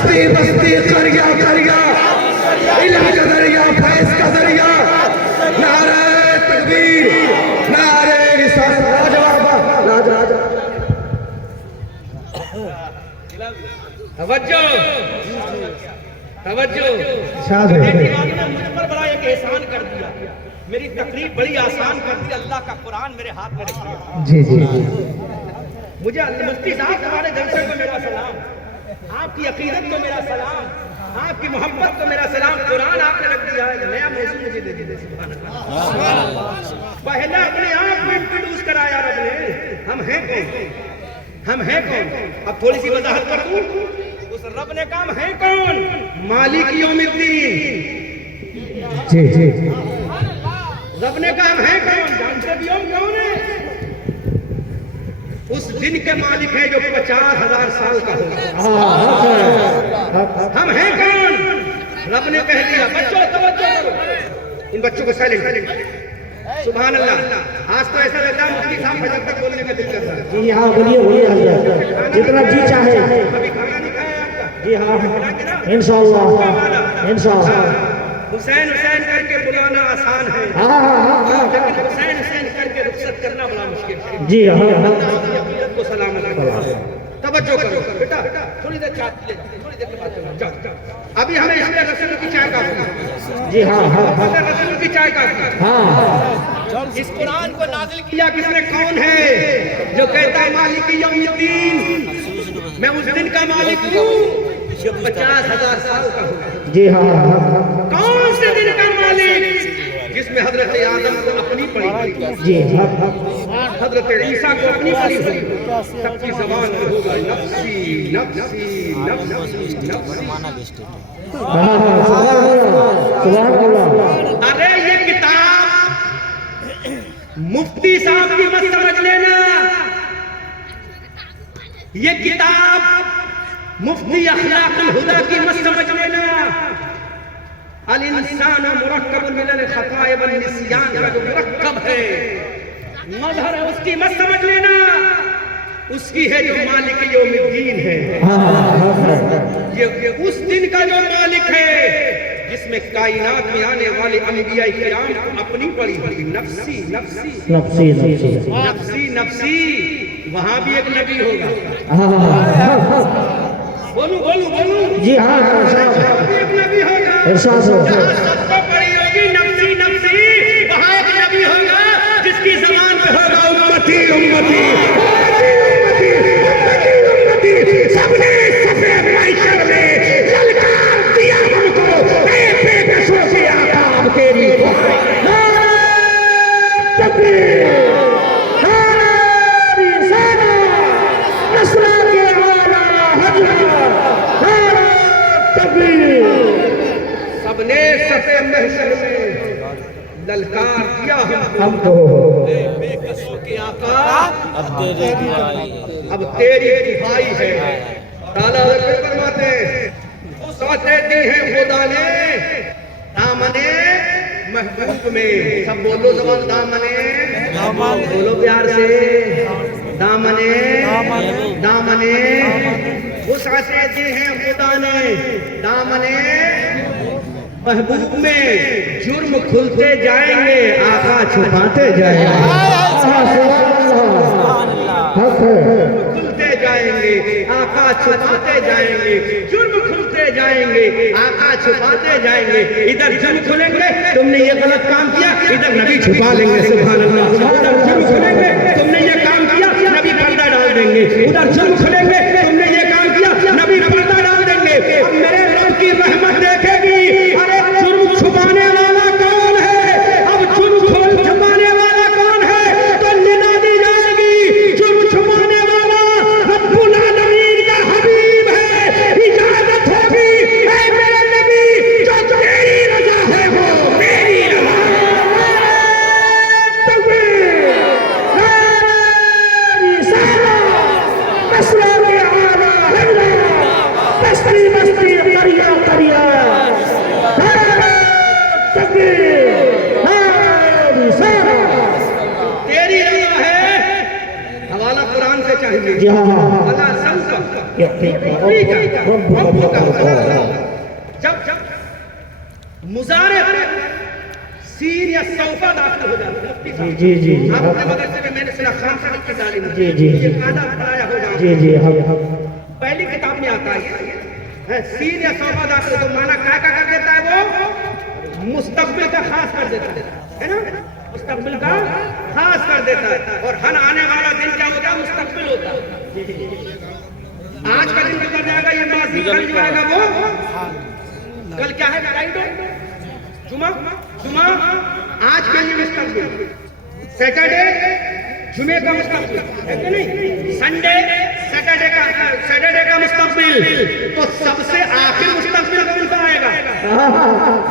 بستی بستی قریہ قریہ علم کا ذریعہ فیض کا ذریعہ نعرہ تکبیر نعرہ رسالت لاجواب لاجواب توجہ توجہ شاد ہے مجھ پر بڑا ایک احسان کر دیا میری تقریب بڑی آسان کر دی اللہ کا قرآن میرے ہاتھ میں رکھ دیا جی جی جی مجھے مفتی صاحب تمہارے جلسے کو میرا سلام آپ کی عقیدت کو میرا سلام آپ کی محبت کو میرا سلام قرآن آپ نے رکھ دیا ہے نیا موضوع مجھے دے دیتے سبحان اللہ پہلا اپنے آپ کو انٹروڈیوس کرایا رب نے ہم ہیں کون ہم ہیں کون اب تھوڑی سی وضاحت کر دوں اس رب نے کہا ہم ہیں کون مالک یوم الدین جی جی رب نے کہا ہم ہیں کون جانتے بھی ہم کون ہیں اس دن کے مالک ہے جو 50,000 سال کا ہوگا ہم ہیں کون رب نے کہہ دیا بچوں توجہ کرو ان بچوں کو سائلنٹ سبحان اللہ آج تو ایسا لگتا ہے مفتی صاحب فجر تک بولنے کا دل کرتا ہے جی ہاں بولیے بولیے حضرت جتنا جی چاہے ابھی کھانا نہیں کھایا آپ کا جی ہاں انشاءاللہ انشاءاللہ حسین حسین کر کے بلانا آسان ہے ہاں ہاں ہاں لیکن حسین حسین کر کے رخصت کرنا بڑا مشکل ہے جی ہاں ہاں عقیدت کو سلامت رکھو توجہ کرو بیٹا تھوڑی دیر چاہتی ہے تھوڑی دیر کے بعد چلو ابھی ہمیں اس میں رسول کی چائے کافی جی ہاں ہاں ہاں رسول کی چائے کافی ہاں اس قرآن کو نازل کیا کس نے کون ہے جو کہتا ہے مالک یوم الدین میں اس دن کا مالک ہوں جو 50,000 سال کا ہوں جی ہاں ہاں کون سے دن کا مالک جس میں حضرت آدم کو اپنی پڑی جی ہاں حضرت عیسیٰ کو اپنی پڑی سب کی زبان میں ہوگا نفسی نفسی نفسی نفسی ہاں ہاں سبحان اللہ سبحان اللہ ارے یہ کتاب مفتی صاحب کی مت سمجھ لینا یہ کتاب مفتی اخلاق الہدیٰ کی مت سمجھ لینا الانسان مرکب من الخطاء والنسیان کا جو مرکب ہے مظہر ہے اس کی مت سمجھ لینا اس کی ہے جو مالک یوم الدین ہے یہ اس دن کا جو مالک ہے جس میں کائنات میں آنے والے انبیاء کرام اپنی پڑی پڑی نفسی نفسی نفسی نفسی نفسی نفسی وہاں بھی ایک نبی ہوگا ہاں بولو بولو بولو جی ہاں وہاں بھی ایک نبی ہوگا ارشاد ہو جہاں سب کو پڑی ہوگی نفسی نفسی وہاں ایک نبی ہوگا جس کی زبان پہ ہوگا امتی امتی سب نے سفید معاشر میں للکار دیا ہم کو اے بے کسوں کی آقا تیری نعرہ تکبیر نعرہ رسالت نصر کے اعلیٰ حضرت نعرہ تکبیر سب نے سفید محشر میں للکار دیا ہم کو بے کسوں کی آقا اب تیری دفاعی ہے تعالیٰ ذکر فرماتے ہیں ساتھے دی ہیں خدا نے دامنے محبوب میں سب بولو زبان دامنے بولو پیار سے دامنے دامنے ساتھے دی ہیں خدا نے دامنے محبوب میں جرم کھلتے جائیں گے آقا چھپاتے جائیں گے کھلتے جائیں گے آقا چھپاتے جائیں گے جرم کھلتے جائیں گے آقا چھپاتے جائیں گے ادھر جرم کھلیں گے تم نے یہ غلط کام کیا ادھر نبی چھپا لیں گے سبحان اللہ ادھر جرم کھلیں گے تم نے یہ کام کیا نبی پردہ ڈال دیں گے ادھر جرم کھلیں گے تم نے یہ کام کیا نبی پردہ ڈال دیں گے اب میرے رب کی رحمت دیکھے گی ارے جرم چھپانے والا کون ہے اب جرم چھپانے والا کون ہے تو ندا دی جائے گی جرم چھپانے والا رب العالمین کا حبیب ہے اجازت ہوگی اے میرے نبی جو تیری رضا ہے وہ میری رضا تکبیر نعرہ رسالت نصر کے اعلیٰ حضرت بستی بستی قریہ قریہ نعرہ تکبیر نعرہ رسالت تیری رضا ہے حوالہ قرآن سے چاہیے جی ہاں وَلَا سَوْفَ جب مضارع سین یا سوفا داخل ہو جاتا ہے مفتی صاحب جی جی آپ اپنے مدرسے میں نے سنا خان صاحب کی تعلیم جی جی یہ قاعدہ پڑھایا ہوگا جی جی پہلی کتاب میں آتا ہے سین یا سوفا داخل تو معنی کیا کر دیتا ہے وہ مستقبل کا خاص کر دیتا ہے نا مستقبل کا خاص کر دیتا ہے اور ہر آنے والا دن کیا ہوتا ہے مستقبل ہوتا ہے آج کا دن گزر جائے گا یہ ماضی کل جو آئے گا وہ کل کیا ہے فرائیڈے جمعہ آج کے لیے مستقبل سیٹرڈے جمعے کا مستقبل ہے کہ نہیں سنڈے سیٹرڈے کا مستقبل تو سب سے آخر مستقبل کون سا آئے گا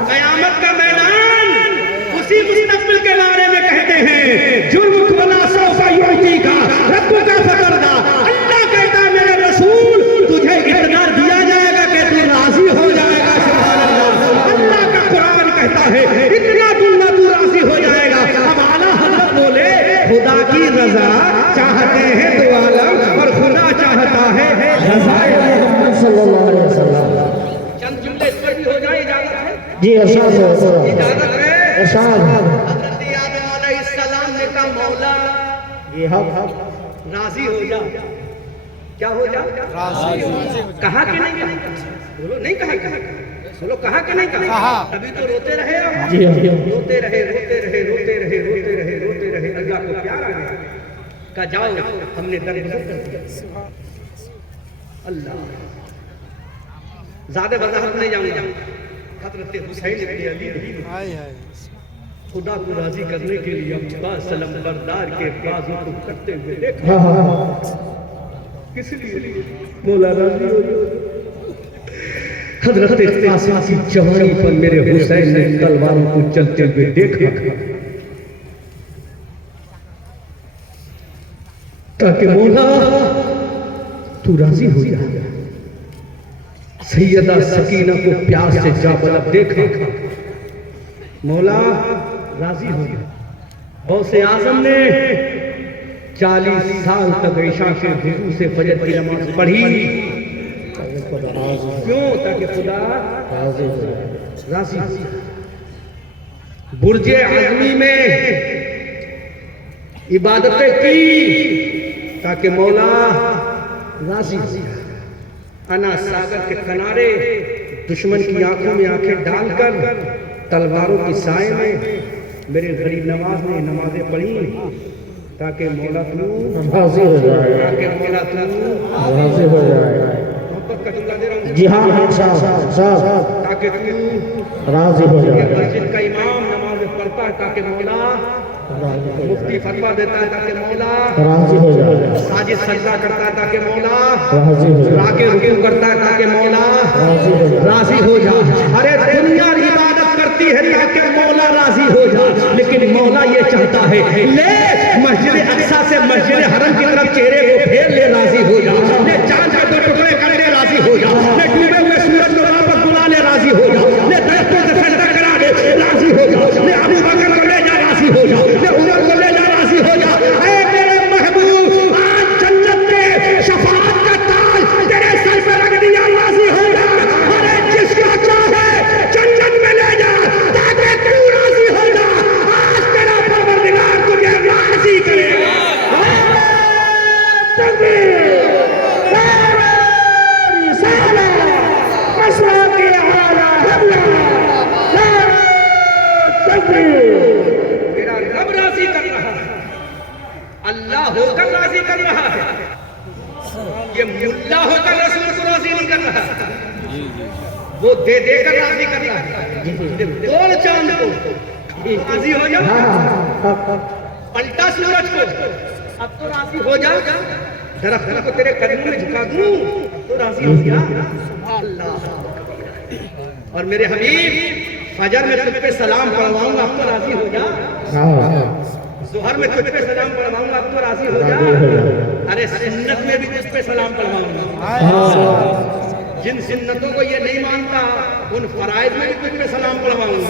قیامت کا میدان اسی مستقبل کے بارے میں کہتے ہیں جرم ولا سوف یعطیک ربک فترضی اللہ کہتا ہے میرے رسول تجھے اتنا دیا جائے گا کہ تو راضی ہو جائے گا سبحان اللہ اللہ کا قرآن کہتا ہے اتنا دنیا تو راضی ہو جائے گا اب اعلیٰ حضرت بولے خدا کی رضا چاہتے ہیں دو عالم اور خدا چاہتا ہے رضا محمد صلی اللہ علیہ وسلم چند جملے اس پر بھی ہو جائے اجازت ہے جی اجازت ہے ارشاد حضرت آدم علیہ السلام نے کہا مولا جی راضی ہو جا کیا ہو جا کہا کہ نہیں بولو نہیں کہا بولو کہا کہ نہیں کہا ابھی تو روتے رہے آپ جی روتے رہے اللہ کو پیار آ گیا کہا جاؤ ہم نے درگزر کر دیا اللہ زیادہ وضاحت نہیں جاؤں گا حضرت حسین ابن علی خدا کو راضی کرنے کے لیے عباس سلم بردار کے بازو کو کرتے ہوئے دیکھا کس لیے مولا راضی ہو حضرت قاسم کی جوانی پر میرے حسین نے تلواروں کو چلتے ہوئے دیکھا تاکہ مولا تو راضی ہو جا سیدہ سکینہ کو پیار سے جا بلب دیکھا مولا راضی ہو گیا غوث اعظم نے 40 سال تک عشاء کے وضو سے فجر کی نماز پڑھی کیوں تاکہ خدا راضی ہو برج عظمی میں عبادتیں کی تاکہ مولا راضی ہو انا ساگر کے کنارے دشمن کی آنکھوں میں آنکھیں ڈال کر تلواروں کی سائے میں میرے غریب نواز نے نمازیں پڑھی تاکہ مولا تو راضی ہو جائے تاکہ مولا تو راضی ہو جائے محبت کا جملہ دے رہا ہوں جی ہاں صاحب تاکہ تو راضی ہو یہ جائے مسجد کا امام نماز پڑھتا ہے تاکہ مولا مفتی فتویٰ دیتا ہے تاکہ مولا راضی ہو جائے ساجد سجدہ کرتا ہے تاکہ مولا راضی ہو جائے راکع رکوع کرتا ہے تاکہ مولا راضی ہو جائے راضی ہو جا ارے دنیا عبادت کرتی ہے تاکہ مولا راضی ہو جا لیکن مولا یہ چاہتا ہے لے مسجد اقصیٰ سے مسجد حرم کی طرف چہرے کو پھیر لے راضی ہو جا لے چاند کے 2 ٹکڑے کر لے راضی ہو جا لے ڈوبے ہوئے سورج کو واپس بلا لے راضی ہو جا لے درختوں سے سجدہ کرا لے راضی ہو جا لے ابو بکر کو لے جا راضی ہو جا لے عمر کو لے جا راضی ہو جا اے میرے محبوب آج جنت میں شفاعت کا تاج تیرے سر پر رکھ دیا راضی ہو جا ارے جس کا چاہے جنت میں لے جا تاکہ تو راضی ہو جا آج تیرا پروردگار تجھے راضی کرے تکبیر میرا رب راضی کر رہا ہے اللہ ہو کر راضی کر رہا ہے یہ ملا ہو کر رسول کو راضی نہیں کر رہا وہ دے دے کر راضی کر رہا ہے بول چاند کو راضی ہو جا پلٹا سورج کو اب تو راضی ہو جا درخت کو تیرے قدموں میں جھکا دوں تو راضی ہو گیا اللہ اور میرے حبیب فجر میں تجھ پہ سلام پڑھواؤں گا اب تو راضی ہو جا ظہر میں تجھ پہ سلام پڑھواؤں گا اب تو راضی ہو جا ارے سنت میں بھی تجھ پہ سلام پڑھواؤں گا جن سنتوں کو یہ نہیں مانتا ان فرائض میں بھی تجھ پہ سلام پڑھواؤں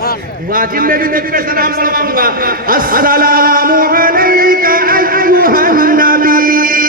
گا واجب میں بھی تجھ پہ سلام پڑھواؤں گا السلام علیکہ ایھا النبی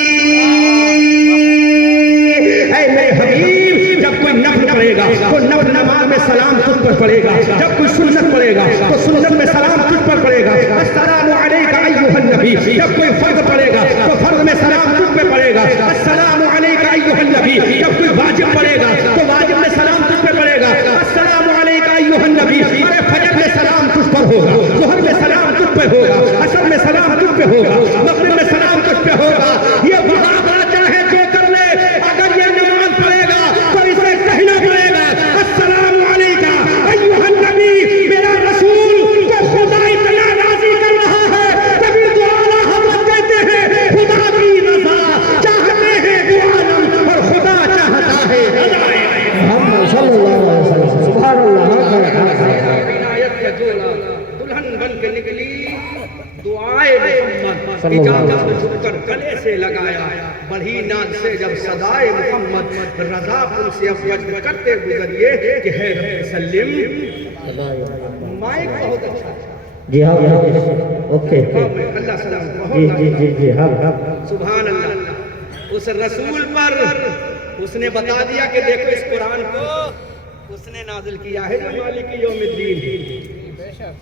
پڑھے گا، جب کوئی سنت پڑھے گا تو سنت میں سلام تجھ پر پڑے گا، السلام علیک ایھا النبی، جب کوئی فرض پڑھے گا تو فرض میں سلام تجھ پہ پڑے گا، السلام علیک ایھا النبی، جب کوئی واجب پڑھے گا تو واجب میں سلام تجھ پہ پڑے گا، السلام علیک ایھا النبی، ارے فجر میں سلام تجھ پر ہوگا، ظہر میں سلام تجھ پہ ہوگا، عصر میں سلام تجھ پہ ہوگا، مغرب میں سلام تجھ پہ ہوگا، یہ وہاں چاہے جو کر لے، اگر یہ نماز پڑھے گا تو اسے کہنا پڑے گا السلام علیکم ایھا النبی، میرا رسول کو خدا اتنا راضی کر رہا ہے، کبھی تو اعلیٰ حضرت کہتے ہیں خدا کی رضا چاہتے ہیں دو عالم اور خدا چاہتا ہے محمد صلی اللہ علیہ وسلم، سبحان اللہ۔ عنایت کا جولا دلہن بن کے نکلی، دعائے محمد اجازت جھک کر گلے سے لگایا، بڑھی ناز سے جب صدائے محمد رضا پن سے افوج کرتے گزریے کہ ہے رب سلم۔ مائک بہت اچھا ہے، جی ہاں اوکے، اللہ سلام جی بہت جی جی جی ہاں ہاں، سبحان اللہ۔ اس رسول پر اس نے بتا دیا کہ دیکھو اس قرآن کو اس نے نازل کیا ہے جو مالک یوم الدین،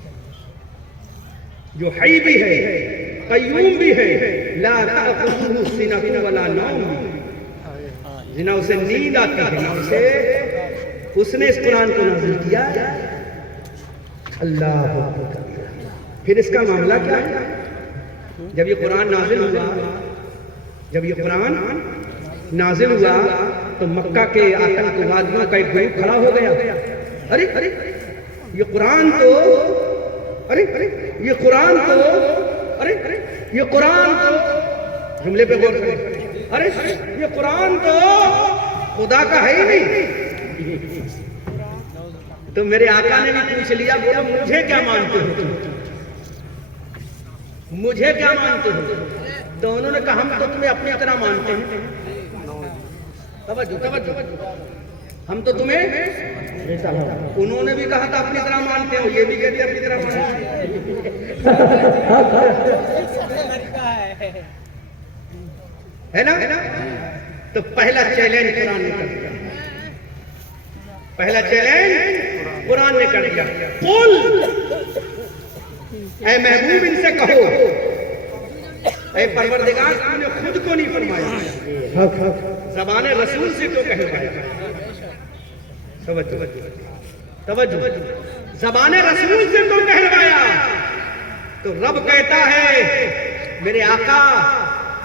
جو حی بھی ہے قیوم بھی ہے، لا تأخذہ سنۃ ولا نوم، جنہیں اسے نیند آتی ہے نہ اسے، اس نے اس قرآن کو نازل کیا۔ اللہ پھر اس کا معاملہ کیا ہے؟ جب یہ قرآن نازل ہوا، جب یہ قرآن نازل ہوا تو مکہ کے آتنکوادیوں کا ایک گروپ کھڑا ہو گیا، ارے یہ قرآن تو یہ قرآن تو یہ قرآن تو، جملے پہ غور کریں، ارے یہ قرآن تو خدا کا ہے ہی نہیں۔ تو میرے آقا نے بھی پوچھ لیا، بولو مجھے کیا مانتے ہو تم، مجھے کیا مانتے ہو؟ تو انہوں نے کہا ہم تو تمہیں اپنی طرح مانتے ہیں۔ توجہ، ہم تو تمہیں، انہوں نے بھی کہا تھا اپنی طرح مانتے ہو، یہ بھی کہتے اپنی طرح مانتے ہے نا؟ تو پہلا چیلنج قرآن نے کر دیا، پہلا چیلنج قرآن نے کر دیا، قل اے محبوب ان سے کہو، اے پروردگار تم نے خود کو نہیں فرمایا، زبان رسول سے کیوں کہلوایا؟ توجہ، زبان رسول سے کیوں کہلوایا؟ تو رب کہتا ہے میرے آقا،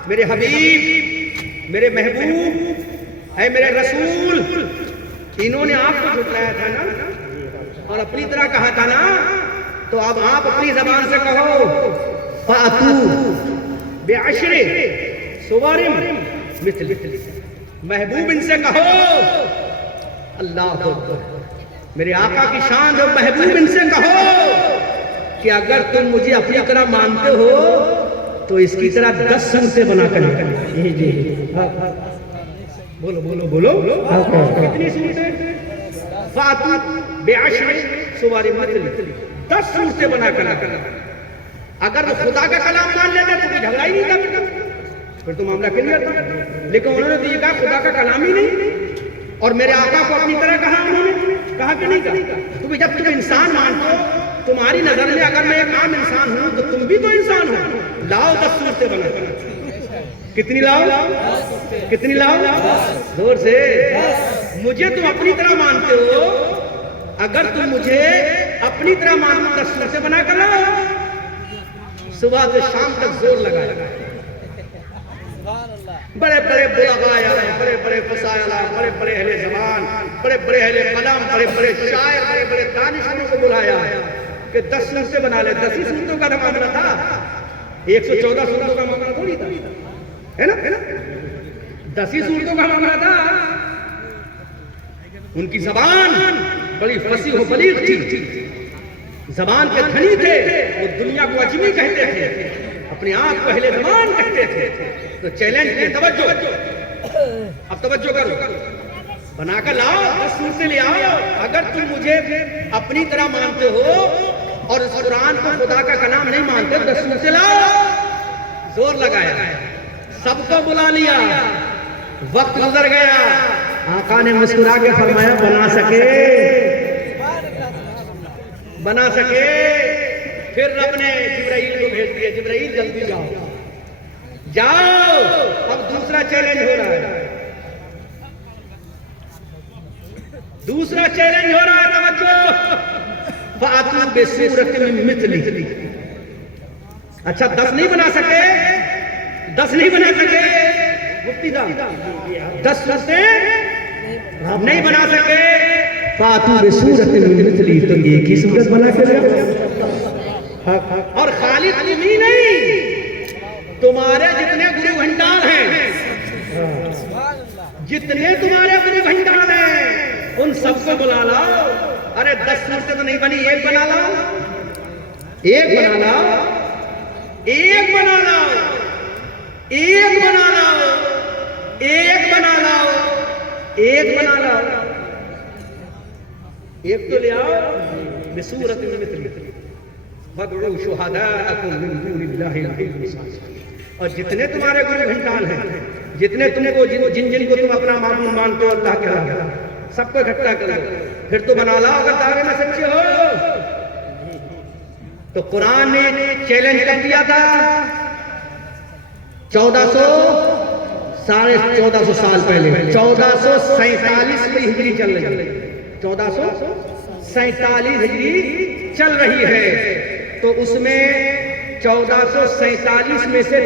میرے حبیب، میرے محبوب، اے میرے رسول، انہوں نے آپ کو جھٹلایا تھا نا اور اپنی طرح کہا تھا نا، تو اب آپ اپنی زبان سے کہو فَأْتُوا بِعَشْرِ سُوَرٍ مِثْلِهِ، محبوب ان سے کہو، اللہ اکبر، میرے آقا کی شان جو محبوب ان سے کہو کہ اگر تم مجھے اپنی طرح مانتے ہو تو اس کی طرح 10 صورتیں بنا کر جی جی بولو بولو بولو، کتنی صورتیں؟ فَأْتُوا بِعَشْرِ سُوَرٍ مِثْلِهِ، 10 صورتیں بنا کر، اگر وہ خدا کا کلام مان لیتے تو کوئی جھگڑا ہی نہیں تھا، پھر تو معاملہ کلیئر تھا، لیکن انہوں نے تو یہ کہا خدا کا کلام ہی نہیں، اور میرے آقا کو اپنی طرح کہا، انہوں نے کہا کہ نہیں کہا، تو جب تم انسان مانتے ہو، تمہاری نظر میں اگر میں ایک عام انسان ہوں تو تم بھی تو انسان ہو، لاؤ 10 صورتیں بنا کر، کتنی لاؤ؟ کتنی لاؤ؟ زور سے، مجھے تم اپنی طرح مانتے ہو، اگر تم مجھے اپنی طرح مانتے ہو 10 صورتیں بنا کر لاؤ۔ صبح سے شام تک زور لگایا، بڑے بڑے بلغاء، بڑے بڑے فصائل، بڑے بڑے اہل زبان، بڑے بڑے اہل قلم، بڑے بڑے شاعر، بڑے بڑے دانشوروں کو بلایا کہ 10 صورتیں بنا لے، 10 ہی صورتوں کا معاملہ تھا، 114 صورتوں کا معاملہ تھوڑی تھا، ہے نا؟ 10 ہی صورتوں کا معاملہ تھا۔ ان کی زبان بڑی فصیح و بلیغ تھی، زبان کے دھنی تھے، وہ دنیا کو اجمی کہتے تھے، اپنے آپ کو اہل زبان کہتے تھے، تو چیلنج میں توجہ، اب توجہ کرو، بنا کر لاؤ، 10 صورتیں لے آؤ، اگر تم مجھے اپنی طرح مانتے ہو اور اس قرآن کو خدا کا کلام نہیں مانتے، 10 صورتیں لاؤ۔ زور لگایا، سب کو بلا لیا، وقت گزر گیا، آقا نے مسکرا کے فرمایا بنا سکے بنا سکے پھر رب نے جبرائیل کو بھیج دیا جبرائیل جلدی جاؤ جاؤ اب دوسرا چیلنج ہو رہا ہے دوسرا چیلنج ہو رہا ہے توجہ فَأَتُوا بِسُورَةٍ مِّن مِّثْلِهِ اچھا 10 نہیں بنا سکے 10 نہیں بنا سکے مفتی صاحب 10 صورتیں نہیں بنا سکے فَأَتُوا بِسُورَةٍ مِّن مِّثْلِهِ تو ایک ہی صورت بنا کے لیا اور خالی تم ہی نہیں تمہارے جتنے گرو بھنڈار ہیں جتنے تمہارے گرو بھنڈار ہیں ان سب کو بلا لاؤ ارے 10 صورتیں تو نہیں بنی ایک بنا لاؤ ایک بنا لاؤ ایک بنا لاؤ ایک بنا لاؤ ایک بنا لاؤ ایک بنا لاؤ ایک تو لے آؤ بسورۃ مثلی فادعوا شہداءکم من دون اللہ اور جتنے تمہارے گرو گھنٹال ہیں جتنے تم کو جن کو تم اپنا معبود مانتے ہو اللہ کے علاوہ سب کو اکٹھا کرو پھر تو بنا لاؤ اگر دعوے میں سچے ہو تو قرآن نے چیلنج کر دیا تھا 1400 سال پہلے 1447 کی ہجری چل رہی ہے 1447 ہجری چل رہی ہے تو اس میں 1447 میں سے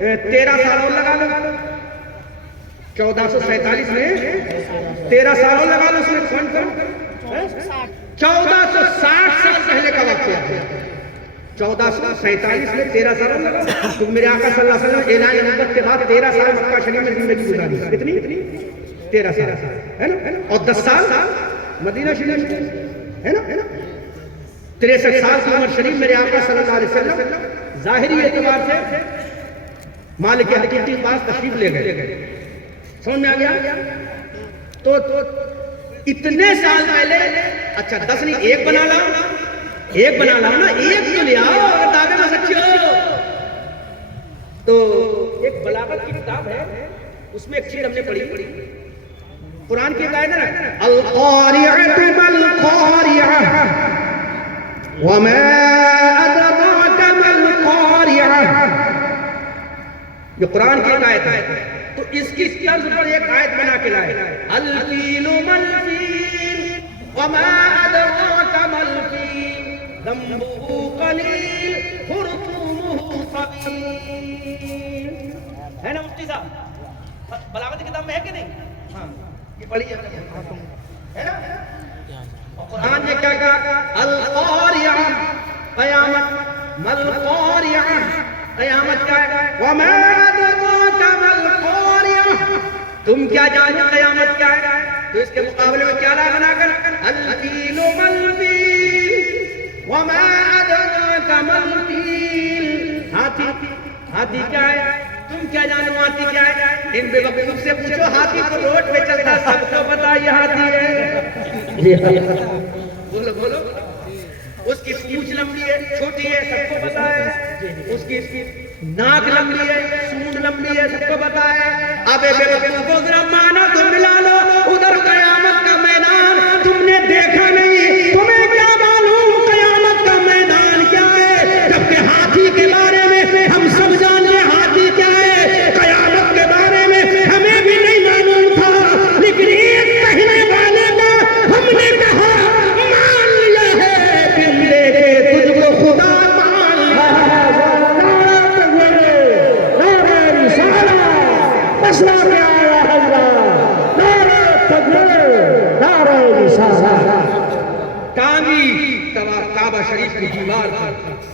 13 سال اور لگا لو 1447 میں 13 سال اور لگا لو اس میں 1460 سال پہلے کا واقعہ ہے 1447 میں 13 سال اور لگا تو میرے آقا صلی اللہ علیہ وسلم اعلان نبوت کے بعد 13 سال مکہ شریف میں زندگی گزاری کتنی 13 سال ہے نا اور 10 سال مدینہ شریف میں ہے نا 63 سال کی عمر شریف میرے آقا صلی اللہ علیہ وسلم ظاہری اعتبار سے مالک حقیقت کے پاس تشریف لے گئے سمجھ میں آ گیا تو اتنے سال پہلے اچھا 10 نہیں ایک بنا لاؤ نا ایک تو لے آؤ اگر دعوے میں سچے ہو تو ایک بلاغت کی کتاب ہے اس میں ایک چیز ہم نے پڑھی قرآن کی آیت ہے نا القاریعۃ مالقاریعۃ وما ادراک مالقاریعۃ یہ قرآن کی آیت ہے تو اس کی طرز پر ایک آیت بنا کے لائے الفیل مالفیل وما ادراک مالفیل ذنبہ قلیل خرطومہ طویل ہے نا مفتی صاحب بلاغت کی کتاب میں ہے کہ نہیں ہاں یہ پڑھیے ہے نا قرآن نے کیا کہا القاریعہ قیامت مالقاریعہ قیامت کیا ہے وما ادراک مالقاریعہ تم کیا جانتے قیامت کیا ہے تو اس کے مقابلے میں کیا لا بنا کر الفیل مالفیل وما ادراک مالفیل ہاتھی کیا ہے تم کیا جانو ہاتھی کیا ہے ان بے وقوف سے پوچھو ہاتھی تو روڈ پہ چلتا سب کو پتا یہ ہاتھی ہے بولو اس کی سونچ لمبی ہے چھوٹی ہے سب کو پتا ہے اس کی ناک لمبی ہے سونڈ لمبی ہے سب کو پتا ہے اب بے وقوف ذرا مانا تو ملا لو ادھر قیامت کا میدان تم نے دیکھا نہیں تمہیں کیا معلوم قیامت کا میدان کیا ہے جبکہ ہاتھی کے بارے میں ہم سب جانتے ہیں ہاتھی کیا ہے قیامت کے بارے میں ہمیں بھی نہیں معلوم تھا لیکن ایک کہنے والے کا ہم نے کہا مان لیا ہے بندے کے تجھ کو خدا مان لیا ہے نعرہ رسالہ مسئلہ کیا آیا حضرت نعرہ تکبیر نعرہ رسالہ کعبہ شریف کی دیوار پر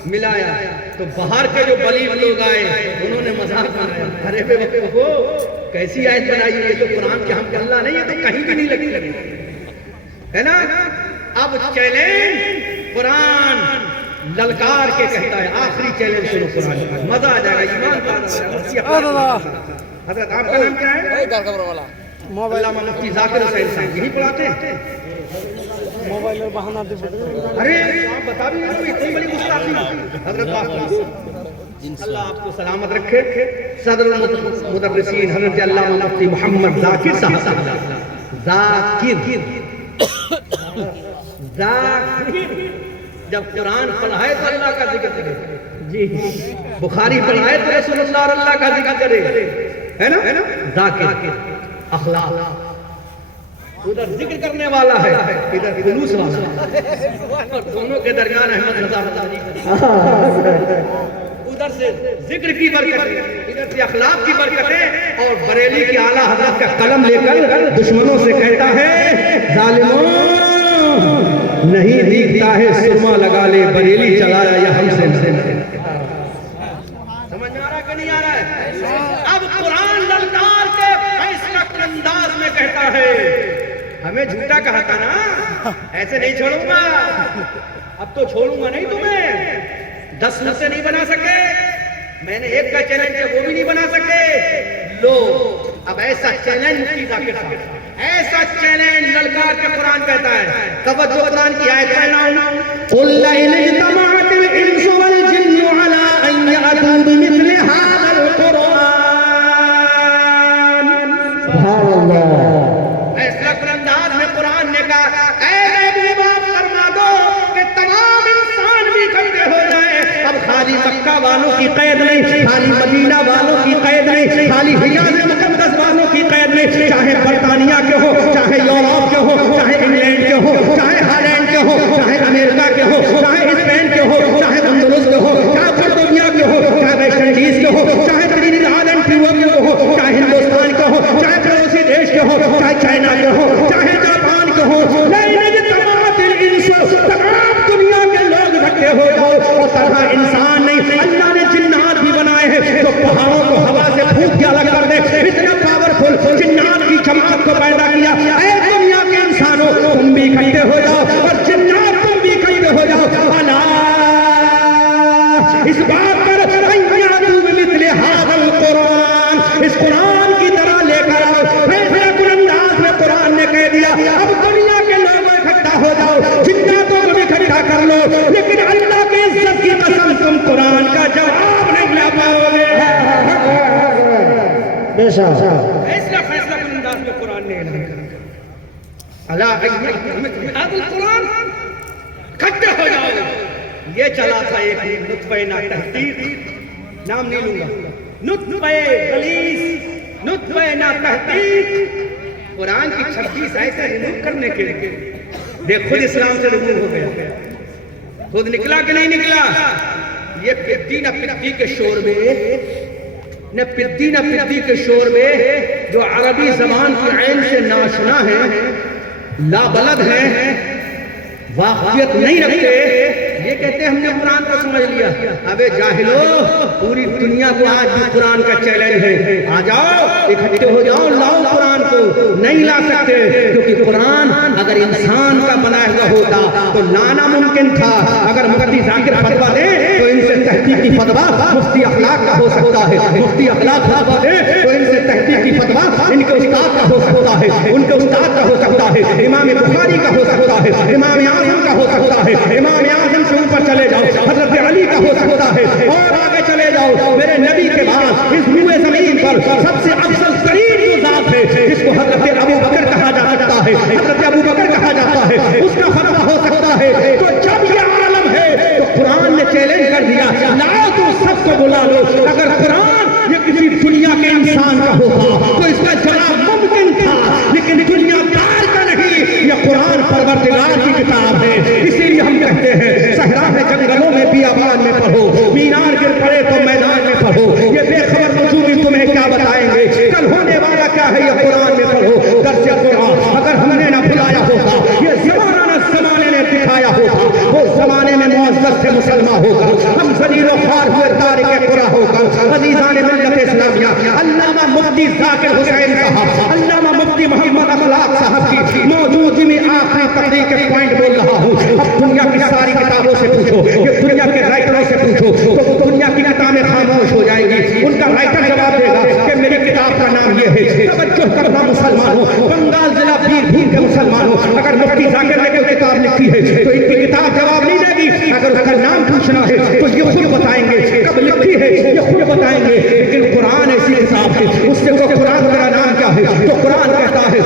ملایا تو باہر کے جو بلیغ لوگ آئے انہوں نے مذاق بنایا ارے بے وقوفو کیسی آیت بنائی ہے تو قرآن کے ہم اللہ نہیں ہے تو کہیں بھی نہیں لگی ہے نا اب چیلنج قرآن للکار کے کہتا ہے آخری چیلنج سنو قرآن مزہ آ جائے گا ایمان حضرت آپ کا نام کیا ہے علامہ مفتی ذاکر حسین صاحب یہی پڑھاتے ہیں موبائل میں بہانہ دے ارے آپ بتا بھی نہیں اتنی بڑی گستاخی حضرت اللہ آپ کو سلامت رکھے صدر المدرسین حضرت علامہ مفتی محمد ذاکر صاحب ذاکر جب قرآن پڑھائے تو اللہ کا ذکر کرے جی بخاری پڑھائے تو رسول اللہ کا ذکر کرے ہے نا ذاکر اخلاق ادھر ذکر کرنے والا ہے ادھر خلوص والا اور دونوں کے درمیان احمد رضا ادھر سے ذکر کی برکتیں ادھر سے اخلاق کی برکتیں اور بریلی کی اعلیٰ حضرت کا قلم لے کر دشمنوں سے کہتا ہے ظالموں نہیں دیکھتا ہے سرما لگا لے بریلی چلایا یا ہم سے سمجھ میں آ رہا ہے کہ نہیں آ رہا ہے اب قرآن للکار کے فیصلہ انداز میں کہتا ہے ہمیں جھوٹا کہا تھا نا ایسے نہیں چھوڑوں گا اب تو چھوڑوں گا نہیں تمہیں 10 مجھ سے نہیں بنا سکے میں نے ایک کا چیلنج ہے وہ بھی نہیں بنا سکے لو اب ایسا چیلنج مفتی ذاکر صاحب ایسا چیلنج للکار کے قرآن کہتا ہے توجہ قرآن کی آیت پڑھنا قل لئن اجتمعت الانس والجن على ان يأتوا بمثل هذا القرآن سبحان اللہ فیصلہ انداز میں قرآن نے کہا اے نبی بات فرما دو کہ تمام انسان بھی اکٹھے ہو جائیں اب خالی مکہ والوں کی قید نہیں خالی مدینہ والوں کی قید نہیں خالی حجاز مقدس والوں کی قید نہیں چاہے برطانیہ کے ہو چاہے یورپ کے ہو چاہے انگلینڈ کے ہو چاہے ہالینڈ کے ہو چاہے امریکہ کے ہو چاہے اسپین کے ہو چاہے اندلس کے ہو چاہے پورتوگیا کے ہو چاہے ویسٹ انڈیز کے ہو چاہے ٹرینیڈاڈ اینڈ ٹوباگو کے ہو چاہے ہندوستان کے ہو چاہے پڑوسی دیش کے ہو چاہے چائنا کے ہو چاہے جاپان کے ہو تمام دنیا کے لوگ اکٹھے ہو جاؤ اور طرح انسان نہیں اللہ نے جنات بھی بنائے ہیں جو پہاڑوں کو ہوا سے پھونک کے الگ کر دے اتنا پاورفل جنات کی جماعت کو پیدا کیا اے دنیا کے انسانوں تم بھی اکٹھے ہو جاؤ اور جنات تم بھی اکٹھے ہو جاؤ الا اس بات پر مثل هذا القرآن اس قرآن کی طرح لے کر آؤ فیصلہ انداز میں قرآن نے کہہ دیا اب دنیا کے لوگ اکٹھا ہو جاؤ جناتوں کو بھی اکٹھا کر لو لیکن اللہ کی عزت کی قسم تم قرآن کا جواب نہیں لا پاؤ گے فیصلہ انداز میں قرآن نے اعلان کر اللہ القرآن اکٹھے ہو جاؤ یہ چلا تھا ایک نطفہ ناتحقیق نام نہیں لوں گا نطفہ غلیظ نطفہ ناتحقیق قرآن کی 26 ایسے ریموو کرنے کے لیے دیکھ خود اسلام سے ریموو ہو گیا خود نکلا کہ نہیں نکلا یہ پدی نہ پدی کے شور میں نہ پدی نہ پدی کے شور میں جو عربی زبان کی عین سے ناشنا ہے لابلد ہیں واقفیت نہیں رکھتے یہ کہتے ہیں ہم نے قرآن کو سمجھ لیا ابے جاہلو پوری دنیا کو آج بھی قرآن کا چیلنج ہے آ جاؤ اکٹھے ہو جاؤ لاؤ قرآن کو نہیں لا سکتے کیونکہ قرآن اگر انسان کا بنایا ہوا ہوتا تو لانا ممکن تھا اگر مفتی ذاکر فتویٰ دے تو ان سے تحقیقی فتویٰ مفتی اخلاق کا ہو سکتا ہے مفتی اخلاق فتویٰ دے تو ان سے تحقیقی فتویٰ ان کے استاد کا ہو سکتا ہے ان کے استاد کا ہو سکتا ہے امام بخاری کا ہو سکتا ہے امام اعظم کا ہو سکتا ہے امام اعظم سے اوپر چلے جاؤ حضرت علی کا ہو سکتا ہے اور آگے چلے جاؤ میرے نبی کے بعد اس روئے زمین پر سب سے افضل ترین جو ذات ہے جس کو حضرت ابو بکر کہا جا سکتا ہے حضرت ابو بکر کہا جاتا ہے اس کا فتویٰ ہو سکتا ہے تو جب یہ عالم ہے تو قرآن نے چیلنج کر دیا لاؤ تو سب کو بلا لو اگر قرآن یہ کسی دنیا کے انسان کا ہوتا تو اس کا جواب ممکن تھا لیکن دنیا دار کا نہیں یہ قرآن پروردگار کی کتاب ہے اسی لیے ہم کہتے ہیں صحرا میں جنگلوں میں بیابان میں پڑھو مینار گر پڑے تو میدان میں پڑھو یہ بے خبر وجود تمہیں کیا بتائیں گے کل ہونے والا کیا ہے یہ قرآن میں پڑھو درس قرآن اگر ہم نے نہ بلایا ہوگا یہ زمانہ نہ زمانے نے دکھایا ہوگا وہ زمانے میں معزز سے مسلمان ہوگا ہم ذلیل و خوار ہوئے تارک قرآن ہوگا عزیزان ملت اسلامیہ علامہ مفتی ذاکر حسین صاحب علامہ مفتی محمد اخلاق صاحب کی موجودگی میں آخری تقریر کے پوائنٹ بول رہا ہوں اب دنیا کی ساری کتابوں سے پوچھو یہ دنیا کے رائٹروں سے پوچھو تو دنیا کی کتابیں خاموش ہو جائیں گی ان کا رائٹر جواب دے گا کہ میری کتاب کا نام یہ ہے توجہ کرنا مسلمانوں بنگال ضلع پیر بھیم کے مسلمانوں اگر مفتی ذاکر نے کوئی کتاب لکھی ہے تو ان کی کتاب جواب نہیں دے گی اگر اس کا نام پوچھنا ہے تو یہ خود بتائیں گے کب لکھی ہے یہ خود بتائیں گے لیکن قرآن ایسی کتاب ہے اس سے وہ قرآن میرا نام کیا ہے تو قرآن کہتا ہے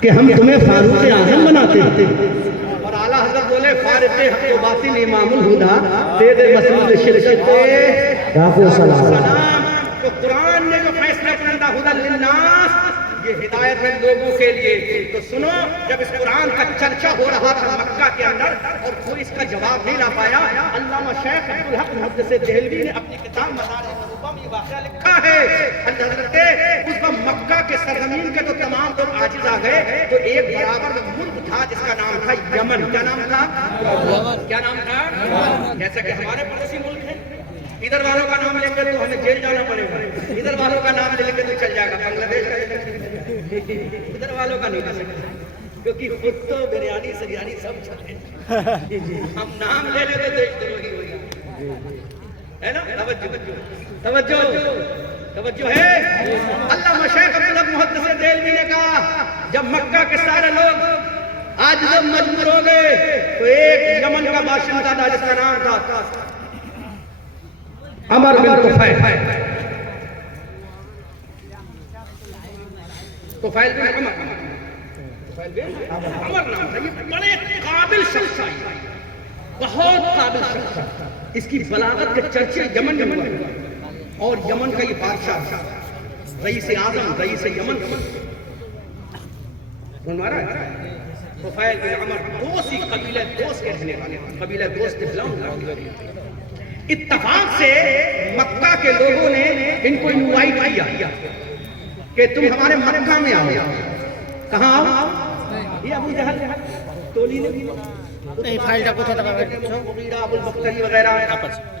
کہ ہم تمہیں فاروق اعظم بناتے ہیں. اور اعلیٰ حضرت بولے فارق حق و باطل امام الہدا تیرے مسعود شرکت سلام. تو قرآن نے جو فیصلہ کرنا ہدی للناس یہ ہدایت ہے لوگوں کے لیے. تو سنو جب اس قرآن کا چرچا ہو رہا تھا مکہ کے اندر اور کوئی اس کا جواب نہیں لا پایا, علامہ شیخ عبدالحق محدث دہلوی نے اپنی کتاب مدارج النبوہ میں یہ واقعہ لکھا ہے. حضرت اس وقت مکہ کے سرزمین کے تو تمام لوگ عاجز آ گئے تو ایک برابر ملک تھا جس کا نام تھا یمن. کیا نام تھا؟ کیا نام تھا؟ جیسا کہ ہمارے پڑوسی ملک ہیں, ادھر والوں کا نام لیں گے تو ہمیں جیل جانا پڑے گا, ادھر والوں کا نام لیں گے تو چل جائے گا بنگلہ دیش کا, ادھر والوں کا نہیں کر سکتے کیونکہ خود تو بریانی سریانی سب چلے. ہم نام لے لیں تو دیکھتے ہے نا. توجہ توجہ ہے. علامہ شیخ عبدالحق محدث دہلوی نے کہا جب مکہ کے سارے لوگ آج جب مجبور ہو گئے تو ایک یمن کا باشندہ تھا جس کا نام تھا عمر بن طفیل بن عمر نام تھا. یہ بڑے قابل شخص تھا, بہت قابل شخص تھا. اس کی بلاغت کے چرچے یمن میں ہوئے اور یمن کا یہ بادشاہ تھا رئیس اعظم رئیس یمن ہمارا طفیل بن عمر دوسی قبیلہ دوس کے رہنے والے, قبیلہ دوس کے خلاف. اتفاق سے مکہ کے لوگوں نے ان کو انوائٹ کیا کہ تم ہمارے مکہ میں آؤ. کہاں آؤ؟ یہ ابو جہل تولی نے نہیں فائل کا کچھ تھا ابو البختری وغیرہ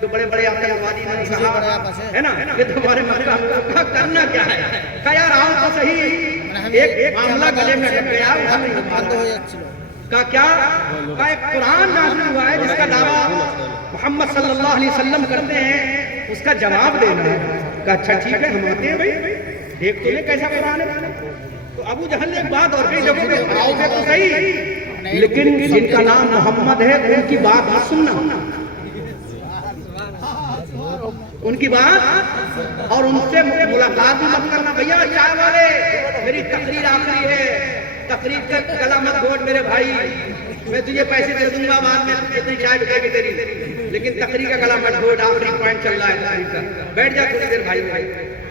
جو بڑے بڑے آتنکوادی نے کہا ہے نا یہ تمہارے مکہ میں کرنا کیا ہے. کہا یار آؤ تو صحیح. ایک معاملہ گلے میں لگ گیا. کہا کیا؟ کہا ایک قرآن نازل ہوا ہے جس کا دعویٰ محمد صلی اللہ علیہ وسلم کرتے ہیں, اس کا جواب دینا ہے. کہا اچھا ٹھیک ہے ہم آتے ہیں بھائی, دیکھ تو لیں کیسا قرآن ہے. تو ابو جہل نے ایک بات اور کہی جب کہ آؤ گے تو صحیح لیکن جن کا نام محمد ہے ان کی بات نہ سننا, ان کی بات اور ان سے ملاقات بھی مت کرنا. بھیا چائے والے میری تقریر آخری ہے, تقریر کا گلا مت گھوٹ میرے بھائی, میں تجھے پیسے دے دوں گا بعد میں اتنی چائے بکے گی تیری, لیکن تقریر کا گلا مت گھوٹ. آخری پوائنٹ چل رہا ہے تقریر کا, بیٹھ جا تھوڑی دیر بھائی.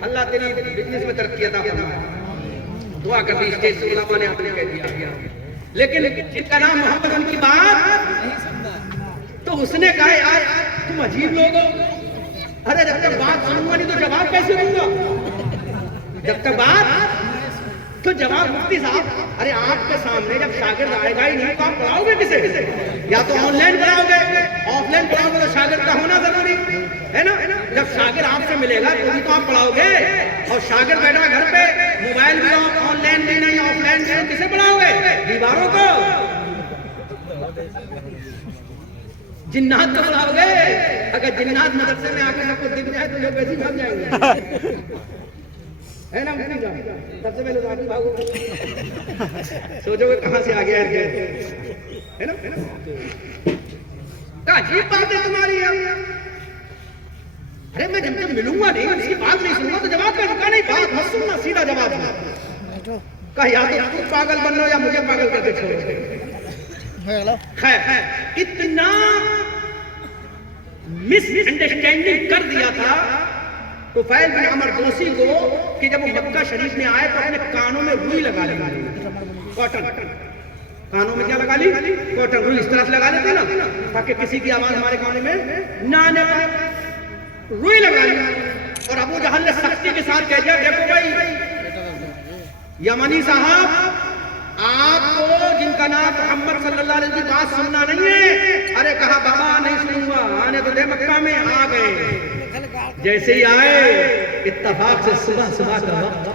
اللہ تیری بزنس میں ترقی عطا فرمائے. دعا کر دی اسٹیج سے علماء نے اپنے کہہ دیا. لیکن جن کا نام محمد ان کی بات تو اس نے کہا یار تم عجیب لوگ ہو, ارے جب تک بات سنوں گا نہیں تو جواب کیسے دوں گا. جب تک بات تو جواب مفتی صاحب ارے آپ کے سامنے جب شاگرد آئے گا ہی نہیں تو آپ پڑھاؤ گے کسے؟ یا تو آن لائن پڑھاؤ گے, آف لائن پڑھاؤ گے تو شاگرد کا ہونا ضروری ہے نا. جب شاگرد آپ سے ملے گا تو آپ پڑھاؤ گے, اور شاگرد بیٹھا گھر پہ موبائل بھی آن لائن بھی نہیں آف لائن بھی کسے پڑھاؤ گے؟ دیواروں کو, جنات کو پڑھاؤ گے. اگر جنات مدرسے میں آ کے سب کو دکھ جائے تو لوگ ویسے بھاگ جائیں گے ہے نا. سب سے پہلے تو آپ بھاگو, سوچو کہ کہاں سے آ گیا ہے نا. کہا عجیب بات ہے تمہاری. ارے میں جب تک ملوں گا نہیں اس کی بات نہیں سنوں گا تو جواب کا رکا نہیں, بات مت سننا سیدھا جواب دو. کہا یا تو خود پاگل بن لو یا مجھے پاگل کر کے چھوڑو. خیر اتنا مس انڈرسٹینڈنگ کر دیا تھا طفیل بن عمر دوسی کو کہ جب وہ مکہ شریف میں آئے تو اپنے کانوں میں روئی لگا لی, کاٹن. کانوں میں کیا لگا لی؟ کاٹن. روئی اس طرح سے لگا لیتے نا تاکہ کسی کی آواز ہمارے کانوں میں نہ آنے پائے. روئی لگا لی. اور ابو جہل نے سختی کے ساتھ کہہ دیا دیکھو بھائی یمنی صاحب آپ کو جن کا نام محمد صلی اللہ علیہ وسلم کی بات سننا نہیں ہے. ارے کہا بابا نہیں سنوں گا, آنے تو دے. مکہ میں آ گئے. جیسے ہی آئے اتفاق سے صبح کا وقت,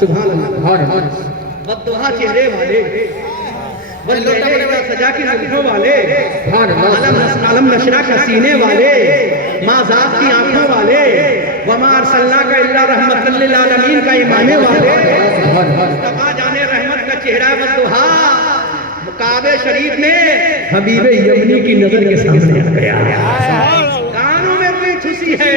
سبحان اللہ, بددعا چہرے والے, سجا کی زلفوں والے, علم نشرہ کا سینے والے, ماں ذات کی آنکھوں والے, وما ارسلناک الا رحمت للعالمین کا ایمانے والے, مصطفیٰ جان رحمت کا چہرہ بددعا کعبہ شریف میں حبیب یمنی کی نظر کے سامنے آ گیا. کانوں میں کوئی چھسی ہے,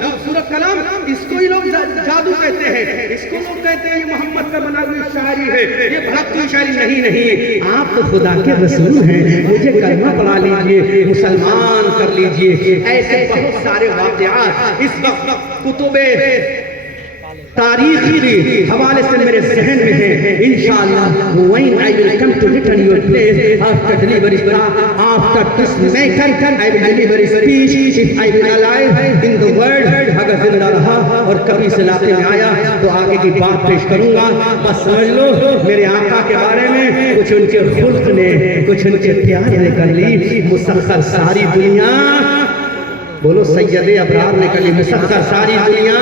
خوبصورت کلام، اس کو ہی لوگ جادو کہتے ہیں، اس کو لوگ کہتے ہیں یہ محمد کا بنا ہوئی شاعری ہے، یہ بھرت کی شاعری نہیں، آپ تو خدا کے رسول ہیں، مجھے کلمہ پڑھا لیجئے، مسلمان کر لیجئے۔ ایسے بہت سارے واقعات اس وقت کتب تاریخی کے حوالے سے میرے ذہن میں ہیں۔ انشاءاللہ when I will come to return your place after delivery, after this matter I will deliver speech if I will alive in the world، اگر زندہ رہا اور کبھی اس علاقے میں آیا تو آگے کی بات پیش کروں گا۔ بس سمجھ لو میرے آقا کے بارے میں کچھ ان کے خلق نے، کچھ ان کے پیار نے کر لی مسخر ساری دنیا، بولو سید ابرار نے کر لی مسخر ساری دنیا،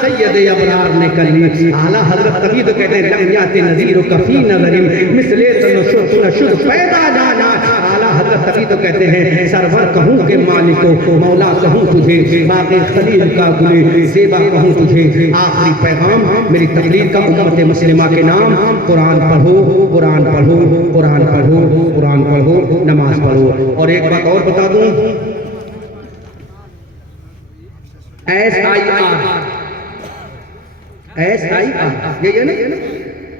سید ابرار نے کر لی۔ اعلیٰ حضرت تبھی تو کہتے ہیں لم یات نذیر کفی نظر مثل تنشد پیدا جانا۔ اعلیٰ حضرت تبھی تو کہتے ہیں سرور کہوں کہ مالک کو مولا کہوں تجھے، باقی خلیل کا گلے زیبا کہوں تجھے۔ آخری پیغام میری تقریر کا امت مسلمہ کے نام، قرآن پڑھو، قرآن پڑھو، قرآن پڑھو، قرآن پڑھو، نماز پڑھو۔ اور ایک بات اور بتا دوں، SIR یہ نا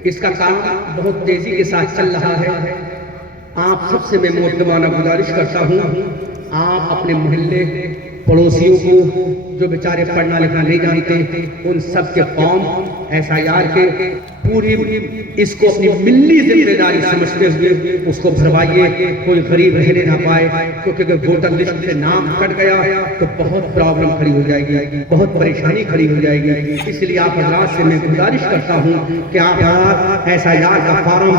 اس کا کام بہت تیزی کے ساتھ چل رہا ہے۔ آپ سب سے میں مؤدبانہ گزارش کرتا ہوں، آپ اپنے محلے پڑوسیوں کو جو بیچارے پڑھنا لکھنا نہیں جانتے ان سب کے فارم SIR کے پوری اس کو اپنی ملی ذمہ داری سمجھتے ہوئے اس کو بھروائیے، کوئی غریب رہنے نہ پائے، کیونکہ اگر ووٹر لسٹ سے نام کٹ گیا تو بہت پرابلم کھڑی ہو جائے گی، بہت پریشانی کھڑی ہو جائے گی۔ اس لیے آپ حضرات سے میں گزارش کرتا ہوں کہ آپ SIR کا فارم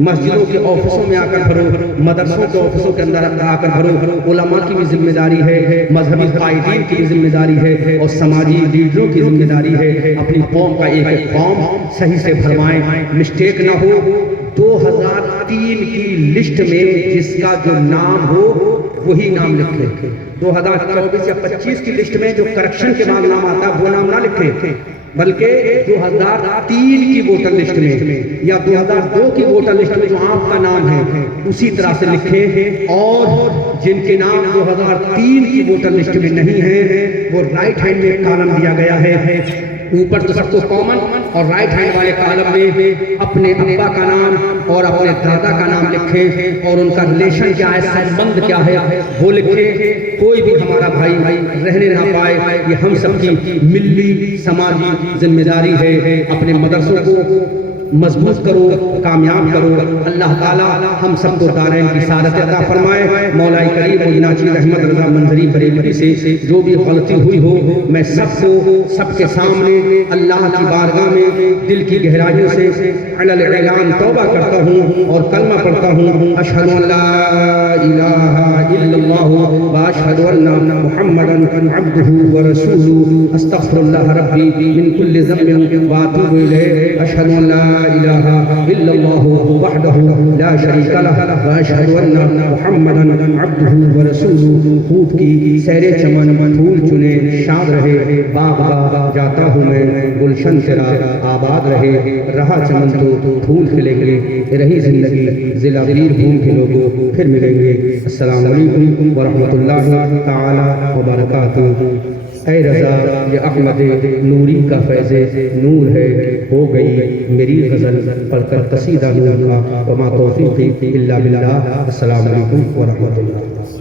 مسجدوں کے آفسوں میں آ کر بھرو، مدرسوں کے آفسوں کے اندر آ کر بھرو۔ علماء کی بھی ذمہ داری ہے، مذہبی قائدین کی بھی ذمہ داری ہے، اور سماجی لیڈروں کی ذمہ داری ہے۔ اپنی قوم کا ایک ایک فارم صحیح سے بھروائیں، مسٹیک نہ ہو۔ 2003 کی لسٹ میں جس کا جو نام ہو وہی نام لکھیں۔ 2024 یا 25 کی لسٹ میں جو کرپشن کے بعد نام آتا ہے وہ نام نہ لکھیں، بلکہ 2003 کی ووٹر لسٹ میں یا 2002 کی ووٹر لسٹ میں جو آپ کا نام ہے اسی طرح سے لکھیں۔ اور جن کے نام 2003 کی ووٹر لسٹ میں نہیں ہیں وہ رائٹ ہینڈ میں کالم دیا گیا ہے، اوپر تو سب کو کامن، اور رائٹ ہینڈ والے کالم میں اپنے ابا کا نام اور اپنے دادا کا نام لکھیں، اور ان کا ریلیشن کیا ہے، سمبند کیا ہے وہ لکھیں۔ کوئی بھی ہمارا بھائی رہنے نہ پائے، یہ ہم سب کی ملی سماجی ذمہ داری ہے۔ اپنے مدرسوں کو مضبوط کرو، کامیاب کرو۔ اللہ تعالی ہم سب کو دارین کی سعادت عطا فرمائے۔ مولا کریم مدینہ چیز احمد رضا منظری بریلوی سے جو بھی غلطی ہوئی ہو میں سب کے سامنے اللہ کی بارگاہ میں دل کی گہرائیوں سے علی الاعلان توبہ کرتا ہوں اور کلمہ پڑھتا ہوں، اشہد ان لا الہ الا اللہ و اشہد ان محمدا عبدہ ورسولہ، استغفر اللہ ربی من کل ذنب واتوب الیہ، اشہد ان لا الہ الا اللہ وحدہ لا شریک لہ واشہد ان محمدا عبدہ ورسولہ۔ خوب کی سیر چمن پھول چنے شاد رہے، باغ باغ جاتا ہوں میں، گلشن تیرا آباد رہے، رہا چمن تو پھول کھلیں گے، رہی زندگی ضلع ویر بھوم کے لوگوں پھر ملیں گے۔ السلام علیکم ورحمۃ اللہ تعالی وبرکاتہ۔ اے رضا یہ احمد نوری کا فیض نور ہے، ہو گئی میری غزل پڑھ کر قصیدہ نور کا، وما توفیقی الا باللہ۔ السلام علیکم ورحمۃ اللہ۔